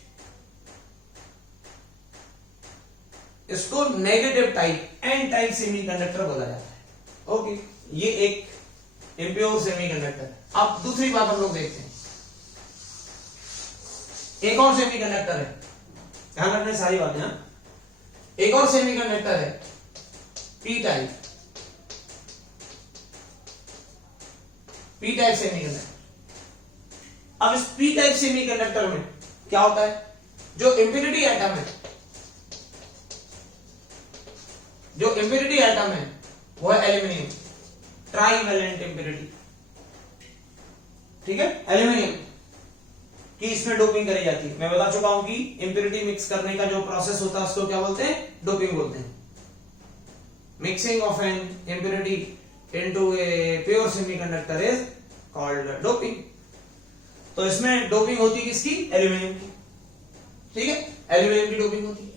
इसको negative type, N type semiconductor बोला जाता है। ओके, ये एक इम्प्योर सेमीकंडक्टर। अब दूसरी बात हम लोग देखते हैं, एक और सेमीकंडक्टर है, ध्यान रखना सारी बातें। एक और सेमीकंडक्टर है P type, P type semiconductor. अब इस पी टाइप सेमीकंडक्टर में क्या होता है, जो इम्प्योरिटी एटम है, जो इम्प्योरिटी एटम है वो है एल्यूमिनियम, ट्राइवेलेंट इम्प्योरिटी, ठीक है, एल्यूमिनियम कि इसमें डोपिंग करी जाती है। मैं बता चुका हूं कि इम्प्योरिटी मिक्स करने का जो प्रोसेस होता है उसको क्या बोलते हैं, डोपिंग बोलते हैं। Mixing of N impurity into a pure semiconductor is called doping. तो इसमें डोपिंग होती है किसकी, एल्यूमिनियम की, ठीक है, एल्यूमिनियम की डोपिंग होती है,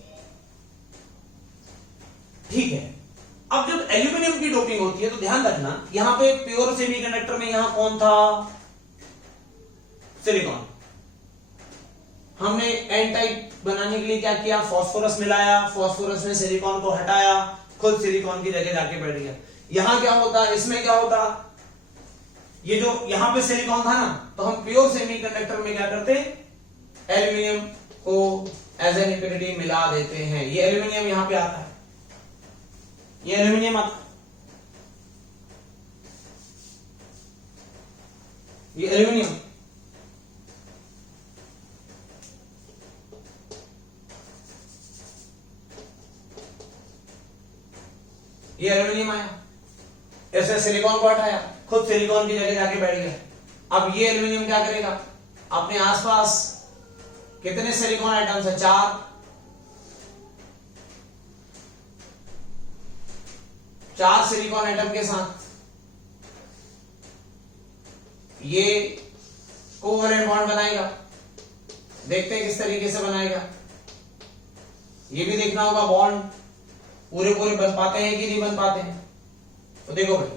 ठीक है। अब जब एल्यूमिनियम की डोपिंग होती है तो ध्यान रखना यहां पे प्योर सेमीकंडक्टर में यहां कौन था, सिलिकॉन। हमने एन टाइप बनाने के लिए क्या किया, फास्फोरस मिलाया, फास्फोरस में सिलिकॉन को हटाया, खुद सिलिकॉन की जगह जाके बैठ गया। यहां क्या होता, इसमें क्या होता, ये जो यहां पे सिलिकॉन था ना, तो हम प्योर सेमीकंडक्टर में क्या करते, एल्यूमिनियम को एज एन इम्प्योरिटी मिला देते हैं। ये एल्यूमिनियम यहां पे आता है, ये एल्यूमिनियम आता है, ये एल्यूमिनियम, ये एल्यूमिनियम आया, ऐसे सिलिकॉन को हटाया, खुद सिलिकॉन की जगह जाके बैठ गया। अब ये एल्यूमिनियम क्या करेगा, अपने आसपास कितने सिलिकॉन एटम्स है, 4 सिलिकॉन एटम के साथ ये कोवैलेंट बॉन्ड बनाएगा। देखते हैं किस तरीके से बनाएगा, ये भी देखना होगा बॉन्ड पूरे पूरे बन पाते हैं कि नहीं बन पाते हैं। तो देखो भाई,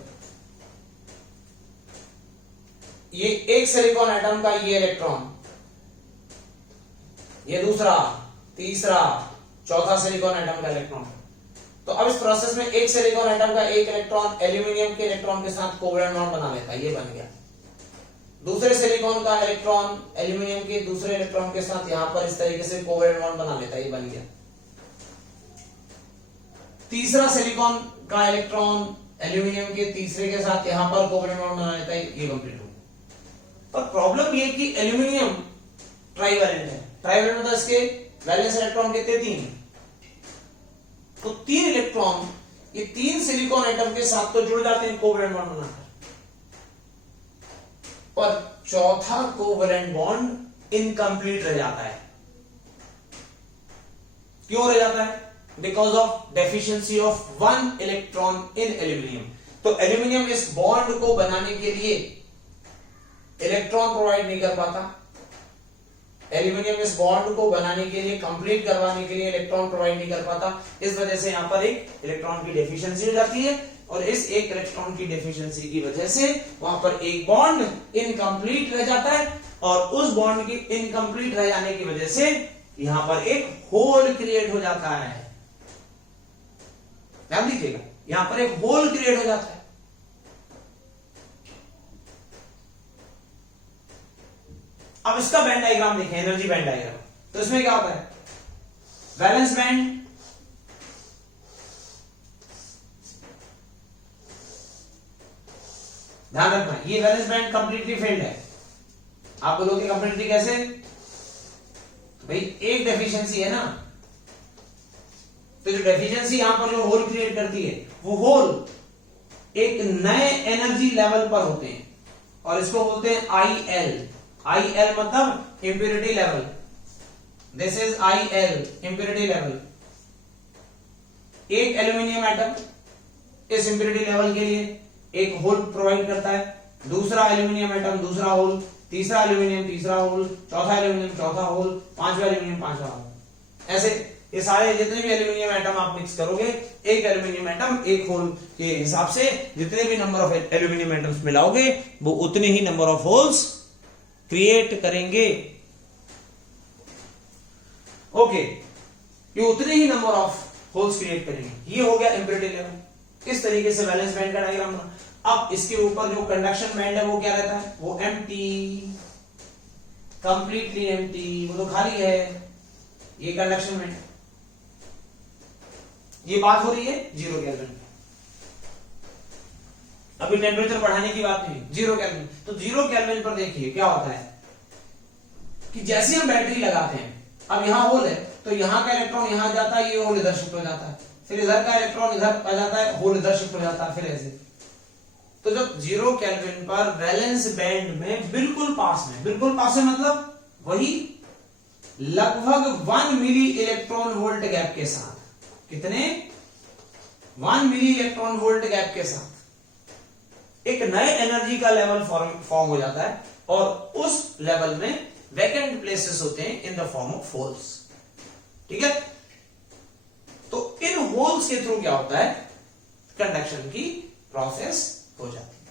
ये एक सिलिकॉन एटम का ये इलेक्ट्रॉन, ये दूसरा, तीसरा, चौथा सिलिकॉन एटम का इलेक्ट्रॉन। तो अब इस प्रोसेस में एक सिलिकॉन एटम का एक इलेक्ट्रॉन एल्यूमिनियम के इलेक्ट्रॉन के साथ कोवैलेंट बॉन्ड बना लेता है, ये बन गया। दूसरे सिलिकॉन का इलेक्ट्रॉन एल्यूमिनियम के दूसरे इलेक्ट्रॉन के साथ यहां पर इस तरीके से कोवैलेंट बॉन्ड बना लेता है, ये बन गया। तीसरा सिलिकॉन का इलेक्ट्रॉन एल्यूमिनियम के तीसरे के साथ यहां पर कोवैलेंट बॉन्ड बना लेता है, ये कंप्लीट हो गया। पर प्रॉब्लम ये कि एल्यूमिनियम ट्राइवेलेंट है, ट्राइवेलेंट मतलब इसके वैलेंस इलेक्ट्रॉन कितने, 3। तो 3 इलेक्ट्रॉन ये 3 सिलिकॉन एटम के साथ तो जुड़ जाते हैं कोवैलेंट बॉन्ड बनाकर, पर चौथा कोवैलेंट बॉन्ड इनकम्प्लीट रह जाता है। क्यों रह जाता है, because of deficiency of 1 electron in aluminium. तो एल्यूमिनियम इस बॉन्ड को बनाने के लिए इलेक्ट्रॉन प्रोवाइड नहीं कर पाता, एल्यूमिनियम इस बॉन्ड को बनाने के लिए, कंप्लीट करवाने के लिए इलेक्ट्रॉन प्रोवाइड नहीं कर पाता। इस वजह से यहां पर एक इलेक्ट्रॉन की डेफिशिएंसी हो जाती है, और इस एक इलेक्ट्रॉन की डेफिशिएंसी की वजह से वहां पर एक बॉन्ड इनकम्प्लीट रह जाता है, और उस बॉन्ड की इनकम्प्लीट रह जाने की वजह से यहां पर एक होल क्रिएट हो जाता है। ध्यान दीजिएगा, यहां पर एक होल क्रिएट हो जाता है। अब इसका बैंड डायग्राम देखें, एनर्जी बैंड डायग्राम। तो इसमें क्या होता है, वैलेंस बैंड, ध्यान रखना ये वैलेंस बैंड कंप्लीटली फेल्ड है। आप बोलोगे कंप्लीटली कैसे, भाई एक डेफिशिएंसी है ना, तो जो डेफिशिएंसी यहां पर जो होल क्रिएट करती है, वो होल एक नए एनर्जी लेवल पर होते हैं, और इसको बोलते हैं IL। IL मतलब impurity level, this is IL, impurity level. एक एल्यूमिनियम एटम इस इंप्योरिटी लेवल के लिए एक होल प्रोवाइड करता है, दूसरा एल्यूमिनियम एटम दूसरा होल, तीसरा एल्यूमिनियम तीसरा होल, चौथा एल्यूमिनियम चौथा होल, पांचवा एल्यूमिनियम पांचवा होल। ऐसे ये सारे जितने भी एल्यूमिनियम एटम आप मिक्स करोगे, एक एल्यूमिनियम एटम एक होल के हिसाब से जितने भी नंबर ऑफ एल्यूमिनियम एटम्स मिलाओगे वो उतने ही नंबर ऑफ होल्स क्रिएट करेंगे। ओके, ये उतने ही नंबर ऑफ होल्स क्रिएट करेंगे। ये हो गया इंप्योरिटी लेवल। इस तरीके से वैलेंस बैंड का डायग्राम बना। अब इसके ऊपर जो कंडक्शन बैंड है वो क्या रहता है, वो एम्प्टी, कंप्लीटली एम्प्टी, वो तो खाली है। ये कंडक्शन बैंड, ये बात हो रही है 0 केल्विन। अभी टेम्परेचर बढ़ाने की बात नहीं, 0 केल्विन। तो 0 केल्विन पर देखिए क्या होता है, कि जैसे हम बैटरी लगाते हैं, अब यहाँ होल है तो यहाँ का इलेक्ट्रॉन यहाँ जाता है, ये होल इधर शिफ्ट हो जाता है, फिर इधर का इलेक्ट्रॉन इधर आ जाता है, होल इधर शिफ्ट हो जाता है, फिर ऐसे। तो जब 0 केल्विन पर वैलेंस बैंड में बिल्कुल पास में मतलब वही लगभग 1 मिली इलेक्ट्रॉन वोल्ट गैप के साथ, कितने 1 मिली इलेक्ट्रॉन वोल्ट गैप के साथ एक नए एनर्जी का लेवल फॉर्म हो जाता है, और उस लेवल में वैकेंट प्लेसेस होते हैं in the form of holes. ठीक है, तो इन होल्स के थ्रू क्या होता है, कंडक्शन की प्रोसेस हो जाती है,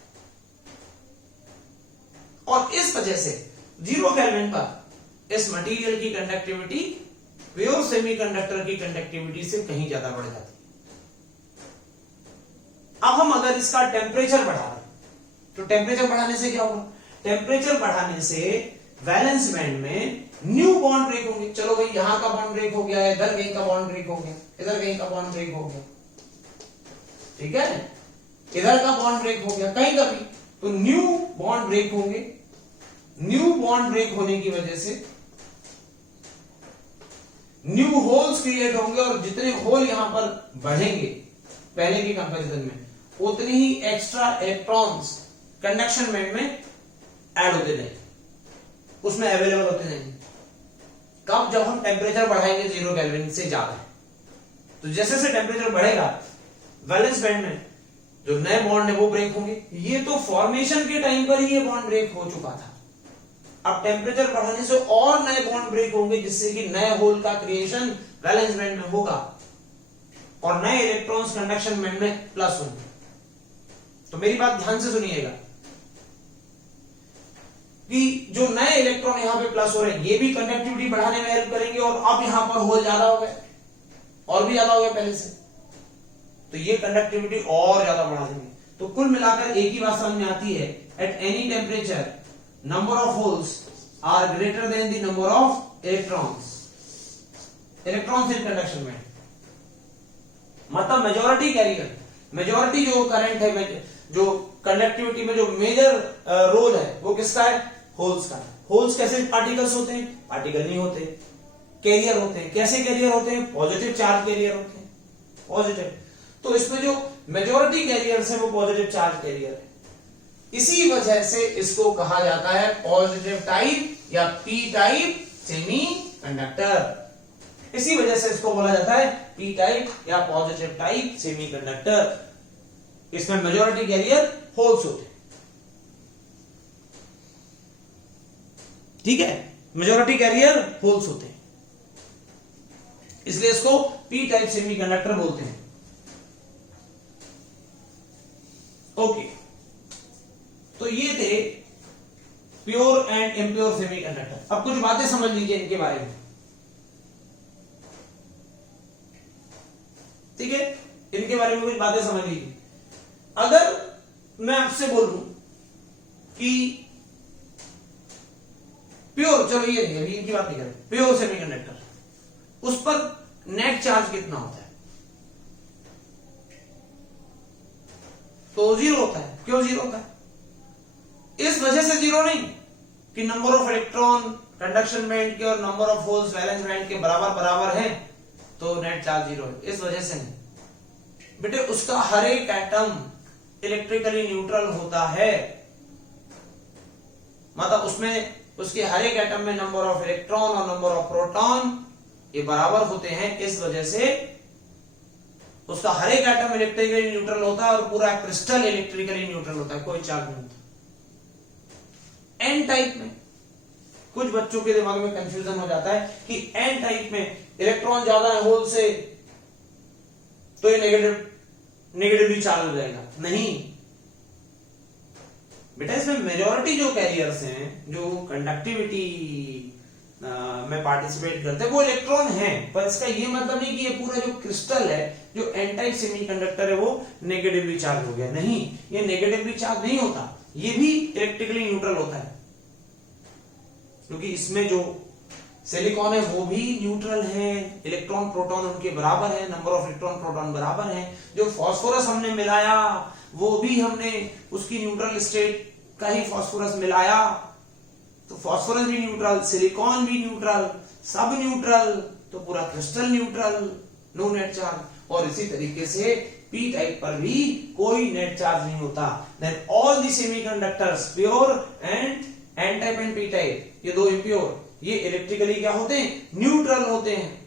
और इस वजह से 0 केल्विन पर इस मटेरियल की कंडक्टिविटी प्योर सेमीकंडक्टर की कंडक्टिविटी से कहीं ज्यादा बढ़ जाती है। अब हम अगर इसका टेम्परेचर बढ़ा दें, तो टेम्परेचर बढ़ाने से क्या होगा, टेम्परेचर बढ़ाने से वैलेंस बैंड में न्यू बॉन्ड ब्रेक होंगे। चलो भाई, यहां का बॉन्ड ब्रेक हो गया, इधर कहीं का बॉन्ड ब्रेक हो गया, इधर कहीं का बॉन्ड ब्रेक हो गया, ठीक है, इधर का बॉन्ड ब्रेक हो गया, कहीं का भी, तो न्यू बॉन्ड ब्रेक होंगे। न्यू बॉन्ड ब्रेक होने की वजह से न्यू होल्स क्रिएट होंगे, और जितने होल यहां पर बढ़ेंगे पहले के कंपैरिजन में, उतनी ही एक्स्ट्रा इलेक्ट्रॉन्स कंडक्शन बैंड में ऐड होते जाएंगे, उसमें अवेलेबल होते जाएंगे। कब, जब हम टेम्परेचर बढ़ाएंगे 0 केल्विन से ज्यादा। तो जैसे जैसे टेम्परेचर बढ़ेगा वैलेंस बैंड में जो नए बॉन्ड है वो ब्रेक होंगे। ये तो फॉर्मेशन के टाइम पर ही ये बॉन्ड ब्रेक हो चुका था, अब टेम्परेचर बढ़ाने से और नए बॉन्ड ब्रेक होंगे, जिससे कि नए होल का क्रिएशन वैलेंस बैंड में होगा, और नए इलेक्ट्रॉन्स कंडक्शन बैंड में प्लस होंगे। तो मेरी बात ध्यान से सुनिएगा कि जो नए इलेक्ट्रॉन यहां पे प्लस हो रहे हैं, ये भी कंडक्टिविटी बढ़ाने में हेल्प करेंगे, और अब यहां पर होल ज्यादा हो गए, और भी ज्यादा हो गया पहले से, तो ये कंडक्टिविटी और ज्यादा बढ़ा देंगे। तो कुल मिलाकर एक ही बात समझ में आती है, at any temperature number of holes are greater than the number of electrons in conduction में। मतलब मेजॉरिटी कैरियर, मेजॉरिटी जो करंट है, जो कंडक्टिविटी में जो मेजर रोल है, वो किसका है, होल्स का। होल्स कैसे पार्टिकल्स होते हैं, पार्टिकल नहीं होते, कैरियर होते हैं। कैसे कैरियर होते हैं, पॉजिटिव चार्ज कैरियर होते हैं, पॉजिटिव। तो इसमें जो मेजॉरिटी कैरियर्स है वो पॉजिटिव चार्ज कैरियर है, इसी वजह से इसको कहा जाता है पॉजिटिव टाइप या पी टाइप सेमी कंडक्टर। इसी वजह से इसको बोला जाता है पी टाइप या पॉजिटिव टाइप सेमी कंडक्टर। इसमें मेजॉरिटी कैरियर होल्स होते हैं, ठीक है, मेजॉरिटी कैरियर होल्स होते हैं, इसलिए इसको पी टाइप सेमी कंडक्टर बोलते हैं। ओके, तो ये थे प्योर एंड इम्प्योर सेमीकंडक्टर। अब कुछ बातें समझ लीजिए इनके बारे में, ठीक है, इनके बारे में कुछ बातें समझ लीजिए। अगर मैं आपसे बोलूं कि प्योर, चलो ये नहीं, अभी इनकी बात नहीं करें, प्योर सेमीकंडक्टर, उस पर नेट चार्ज कितना होता है, तो 0 होता है। क्यों 0 होता है, इस वजह से 0 नहीं कि number of electron conduction band के और number of holes valence band के बराबर हैं तो नेट चार्ज 0 है, इस वजह से नहीं बेटे। उसका हर एक एटम इलेक्ट्रिकली न्यूट्रल होता है, मतलब उसमें उसके हर एक एटम में नंबर ऑफ इलेक्ट्रॉन और नंबर ऑफ प्रोटॉन ये बराबर होते हैं, इस वजह से उसका हर एक एटम इलेक्ट्रिकली न्यूट्रल होता है और पूरा क्रिस्टल इलेक्ट्रिकली न्यूट्रल होता है, कोई चार्ज नहीं होता। एन टाइप में कुछ बच्चों के दिमाग में कंफ्यूजन हो जाता है कि एन टाइप में इलेक्ट्रॉन ज्यादा है होल से तो ये नेगेटिवली चार्ज हो जाएगा। नहीं बेटा, इसमें मेजॉरिटी जो कैरियर्स हैं, जो कंडक्टिविटी में पार्टिसिपेट करते हैं, वो इलेक्ट्रॉन हैं, पर इसका ये मतलब नहीं कि ये पूरा जो क्रिस्टल है, जो एन टाइप सेमीकंडक्टर है, वो नेगेटिवली चार्ज हो गया। नहीं, ये नेगेटिवली चार्ज नहीं होता, ये भी इलेक्ट्रिकली न्यूट्रल होता है, क्योंकि इसमें जो सिलिकॉन है वो भी न्यूट्रल है, इलेक्ट्रॉन प्रोटॉन उनके बराबर है, नंबर ऑफ इलेक्ट्रॉन प्रोटॉन बराबर है। जो फास्फोरस हमने मिलाया वो भी हमने उसकी न्यूट्रल स्टेट का ही फास्फोरस मिलाया, तो फास्फोरस भी न्यूट्रल, सिलिकॉन भी न्यूट्रल, सब न्यूट्रल, तो पूरा crystal neutral, no net charge. और इसी तरीके से पी टाइप पर भी कोई नेट चार्ज नहीं होता। Then all the semiconductors pure and N type and P type, ये दो इम्प्योर, ये इलेक्ट्रिकली क्या होते हैं, न्यूट्रल होते हैं।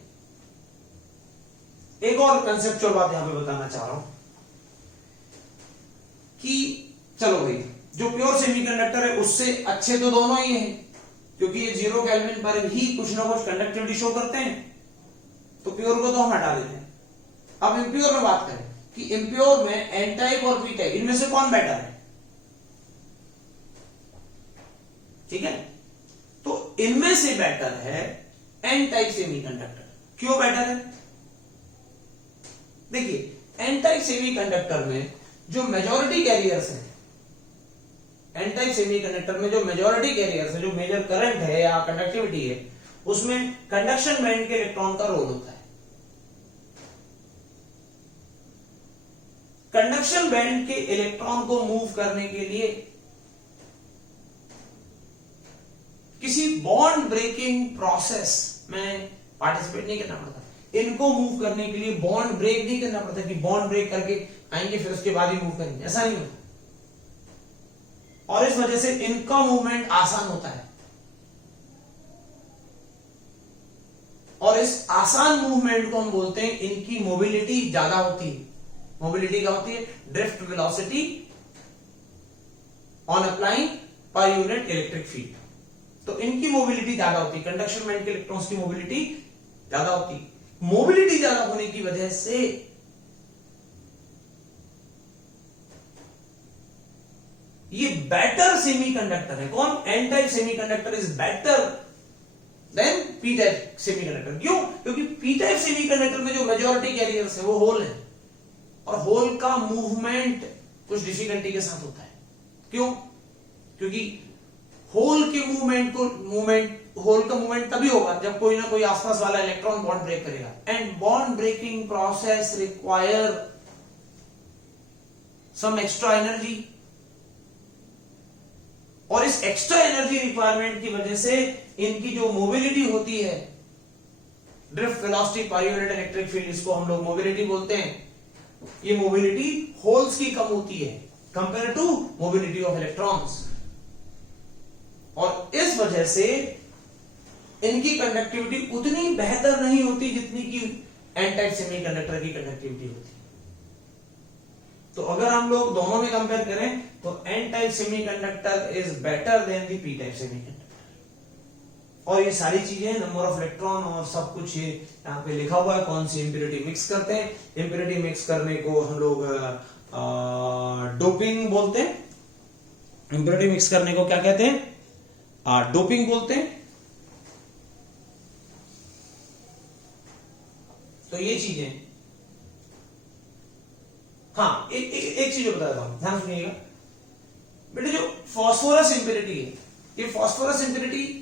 एक और कंसेप्चुअल बात यहां पे बताना चाह रहा हूं कि चलो भाई जो प्योर सेमीकंडक्टर है उससे अच्छे तो दोनों ही हैं, क्योंकि ये 0 केल्विन पर ही कुछ ना कुछ कंडक्टिविटी शो करते हैं, तो प्योर को तो हम हटा देते हैं। अब इम्प्योर में बात करें कि इम्प्योर में एन टाइप और पी टाइप, इनमें से कौन बेटर है? ठीक है, तो इनमें से बेटर है एन टाइप सेमीकंडक्टर। क्यों बेटर है? देखिए एन टाइप सेमीकंडक्टर में जो मेजॉरिटी कैरियर्स हैं, एन टाइप सेमीकंडक्टर में जो मेजॉरिटी कैरियर्स है, जो मेजर करंट है या कंडक्टिविटी है, उसमें कंडक्शन बैंड के इलेक्ट्रॉन का रोल होता है। कंडक्शन बैंड के इलेक्ट्रॉन को मूव करने के लिए किसी बॉन्ड ब्रेकिंग प्रोसेस में पार्टिसिपेट नहीं करना पड़ता। इनको मूव करने के लिए बॉन्ड ब्रेक नहीं करना पड़ता कि बॉन्ड ब्रेक करके आएंगे फिर उसके बाद ही मूव करेंगे, ऐसा नहीं होता। और इस वजह से इनका मूवमेंट आसान होता है, और इस आसान मूवमेंट को हम बोलते हैं, इनकी मोबिलिटी ज्यादा होती है। मोबिलिटी क्या होती है? Drift velocity on applying per unit electric field. तो इनकी मोबिलिटी ज्यादा होती है, कंडक्शन बैंड के इलेक्ट्रॉन्स की मोबिलिटी ज्यादा होती है। मोबिलिटी ज्यादा होने की वजह से ये बेटर सेमीकंडक्टर है। कौन? N type semiconductor is better than P type semiconductor. क्यों? क्योंकि पी टाइप सेमीकंडक्टर में जो मेजॉरिटी कैरियर्स है वो होल है, और होल का मूवमेंट कुछ डिफिकल्टी के साथ होता है। क्यों? क्योंकि होल का मूवमेंट तभी होगा जब कोई ना कोई आसपास वाला इलेक्ट्रॉन बॉन्ड ब्रेक करेगा, and bond breaking process require some extra energy, और इस एक्स्ट्रा एनर्जी रिक्वायरमेंट की वजह से इनकी जो मोबिलिटी होती है, drift velocity per unit electric field, इसको हम लोग मोबिलिटी बोलते हैं, ये मोबिलिटी होल्स की कम होती है compare to mobility of electrons. और इस वजह से इनकी कंडक्टिविटी उतनी बेहतर नहीं होती जितनी कि एन टाइप सेमीकंडक्टर की कंडक्टिविटी होती है। तो अगर हम लोग दोनों में कंपेयर करें तो N type semiconductor is better than the P type semiconductor. और ये सारी चीजें, नंबर ऑफ इलेक्ट्रॉन और सब कुछ ये यहाँ पे लिखा हुआ है, कौन सी इंप्योरिटी मिक्स करते हैं। इंप्योरिटी मिक्स करने को हम लोग डोपिंग बोलते हैं। इंप्योरिटी मिक्स करने को क्या कहते हैं? डोपिंग बोलते हैं। तो ये चीजें, हाँ एक चीज बता देता हूं, ध्यान सुनिएगा बेटे। जो फास्फोरस इंप्योरिटी है, ये फास्फोरस इंप्योरिटी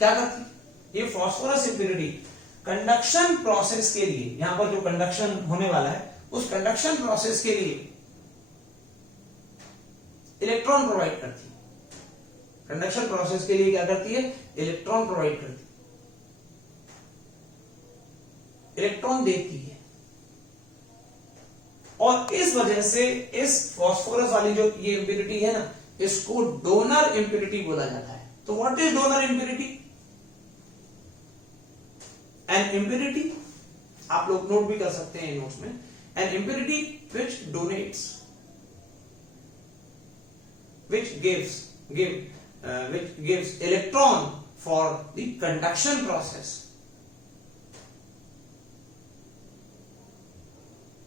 क्या करती है? ये फास्फोरस इंप्योरिटी कंडक्शन प्रोसेस के लिए, यहां पर जो कंडक्शन होने वाला है उस कंडक्शन प्रोसेस के लिए इलेक्ट्रॉन प्रोवाइड करती है। कंडक्शन प्रोसेस के लिए क्या करती है? इलेक्ट्रॉन प्रोवाइड करती है, इलेक्ट्रॉन देती है। और इस वजह से इस फास्फोरस वाली जो ये इंप्योरिटी है ना, इसको डोनर इंप्योरिटी बोला जाता है। तो what is donor impurity? N impurity, आप लोग नोट भी कर सकते हैं नोट्स में, N impurity which donates, which gives electron for the conduction process,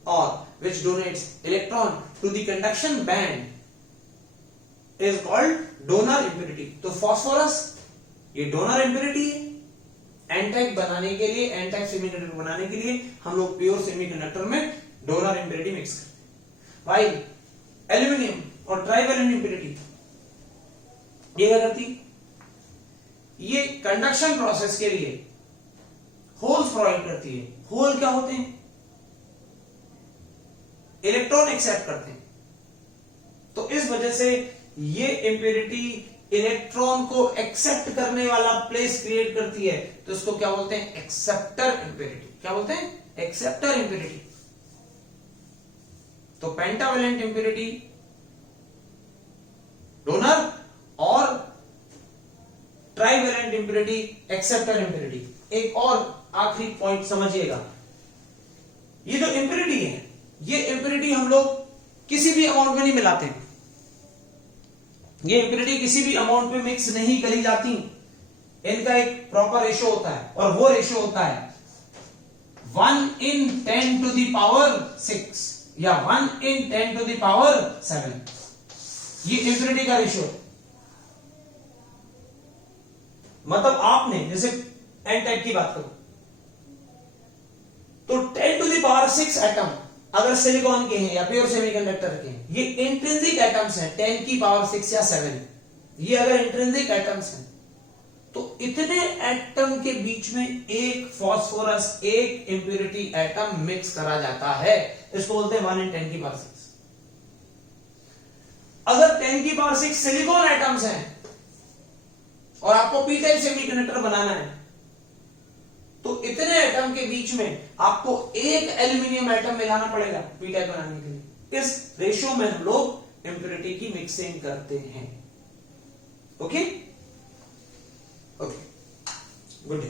or which donates electron to the conduction band is called donor impurity. तो phosphorus ये donor impurity है। एन टाइप बनाने के लिए, एन टाइप सेमीकंडक्टर बनाने के लिए हम लोग प्योर सेमीकंडक्टर में डोनर इंप्योरिटी मिक्स करते हैं। भाई एल्यूमिनियम और ट्राइवेलेंट इंप्योरिटी ये क्या करती? ये कंडक्शन प्रोसेस के लिए होल्स प्रोवाइड करती है। होल क्या होते हैं? इलेक्ट्रॉन एक्सेप्ट करते हैं। तो इस वजह से ये इंप्योरिटी इलेक्ट्रॉन को एक्सेप्ट करने वाला प्लेस क्रिएट करती है, तो इसको क्या बोलते हैं? Acceptor impurity. क्या बोलते हैं? Acceptor impurity. तो पेंटावेलेंट इंप्योरिटी डोनर और ट्राइवेलेंट इंप्योरिटी एक्सेप्टर इंप्योरिटी। एक और आखिरी पॉइंट समझिएगा, ये जो इंप्योरिटी है, ये इंप्योरिटी हम लोग किसी भी अमाउंट में नहीं मिलाते हैं। ये इंप्योरिटी किसी भी अमाउंट में मिक्स नहीं करी जाती। इनका एक प्रॉपर रेशो होता है, और वो रेशो होता है 1 in 10 to the power 6 या 1 in 10 to the power 7। ये इंप्योरिटी का रेशो है। मतलब आपने जैसे एन टाइप की बात करो तो 10 to the power 6 एटम अगर सिलिकॉन के हैं या प्योर सेमीकंडक्टर के हैं, ये इंट्रिंसिक एटम्स हैं 10 की पावर 6 या 7। ये अगर इंट्रिंसिक एटम्स हैं तो इतने एटम के बीच में एक फास्फोरस, एक इंप्योरिटी एटम मिक्स करा जाता है, इसको बोलते हैं 1 in 10 की पावर 6। अगर 10 की पावर 6 सिलिकॉन एटम्स हैं और आपको पी टाइप सेमीकंडक्टर बनाना है, तो इतने एटम के बीच में आपको एक एल्यूमिनियम एटम मिलाना पड़ेगा पी टाइप बनाने के लिए। इस रेशियो में हम लोग इंप्योरिटी की मिक्सिंग करते हैं। Okay, good day.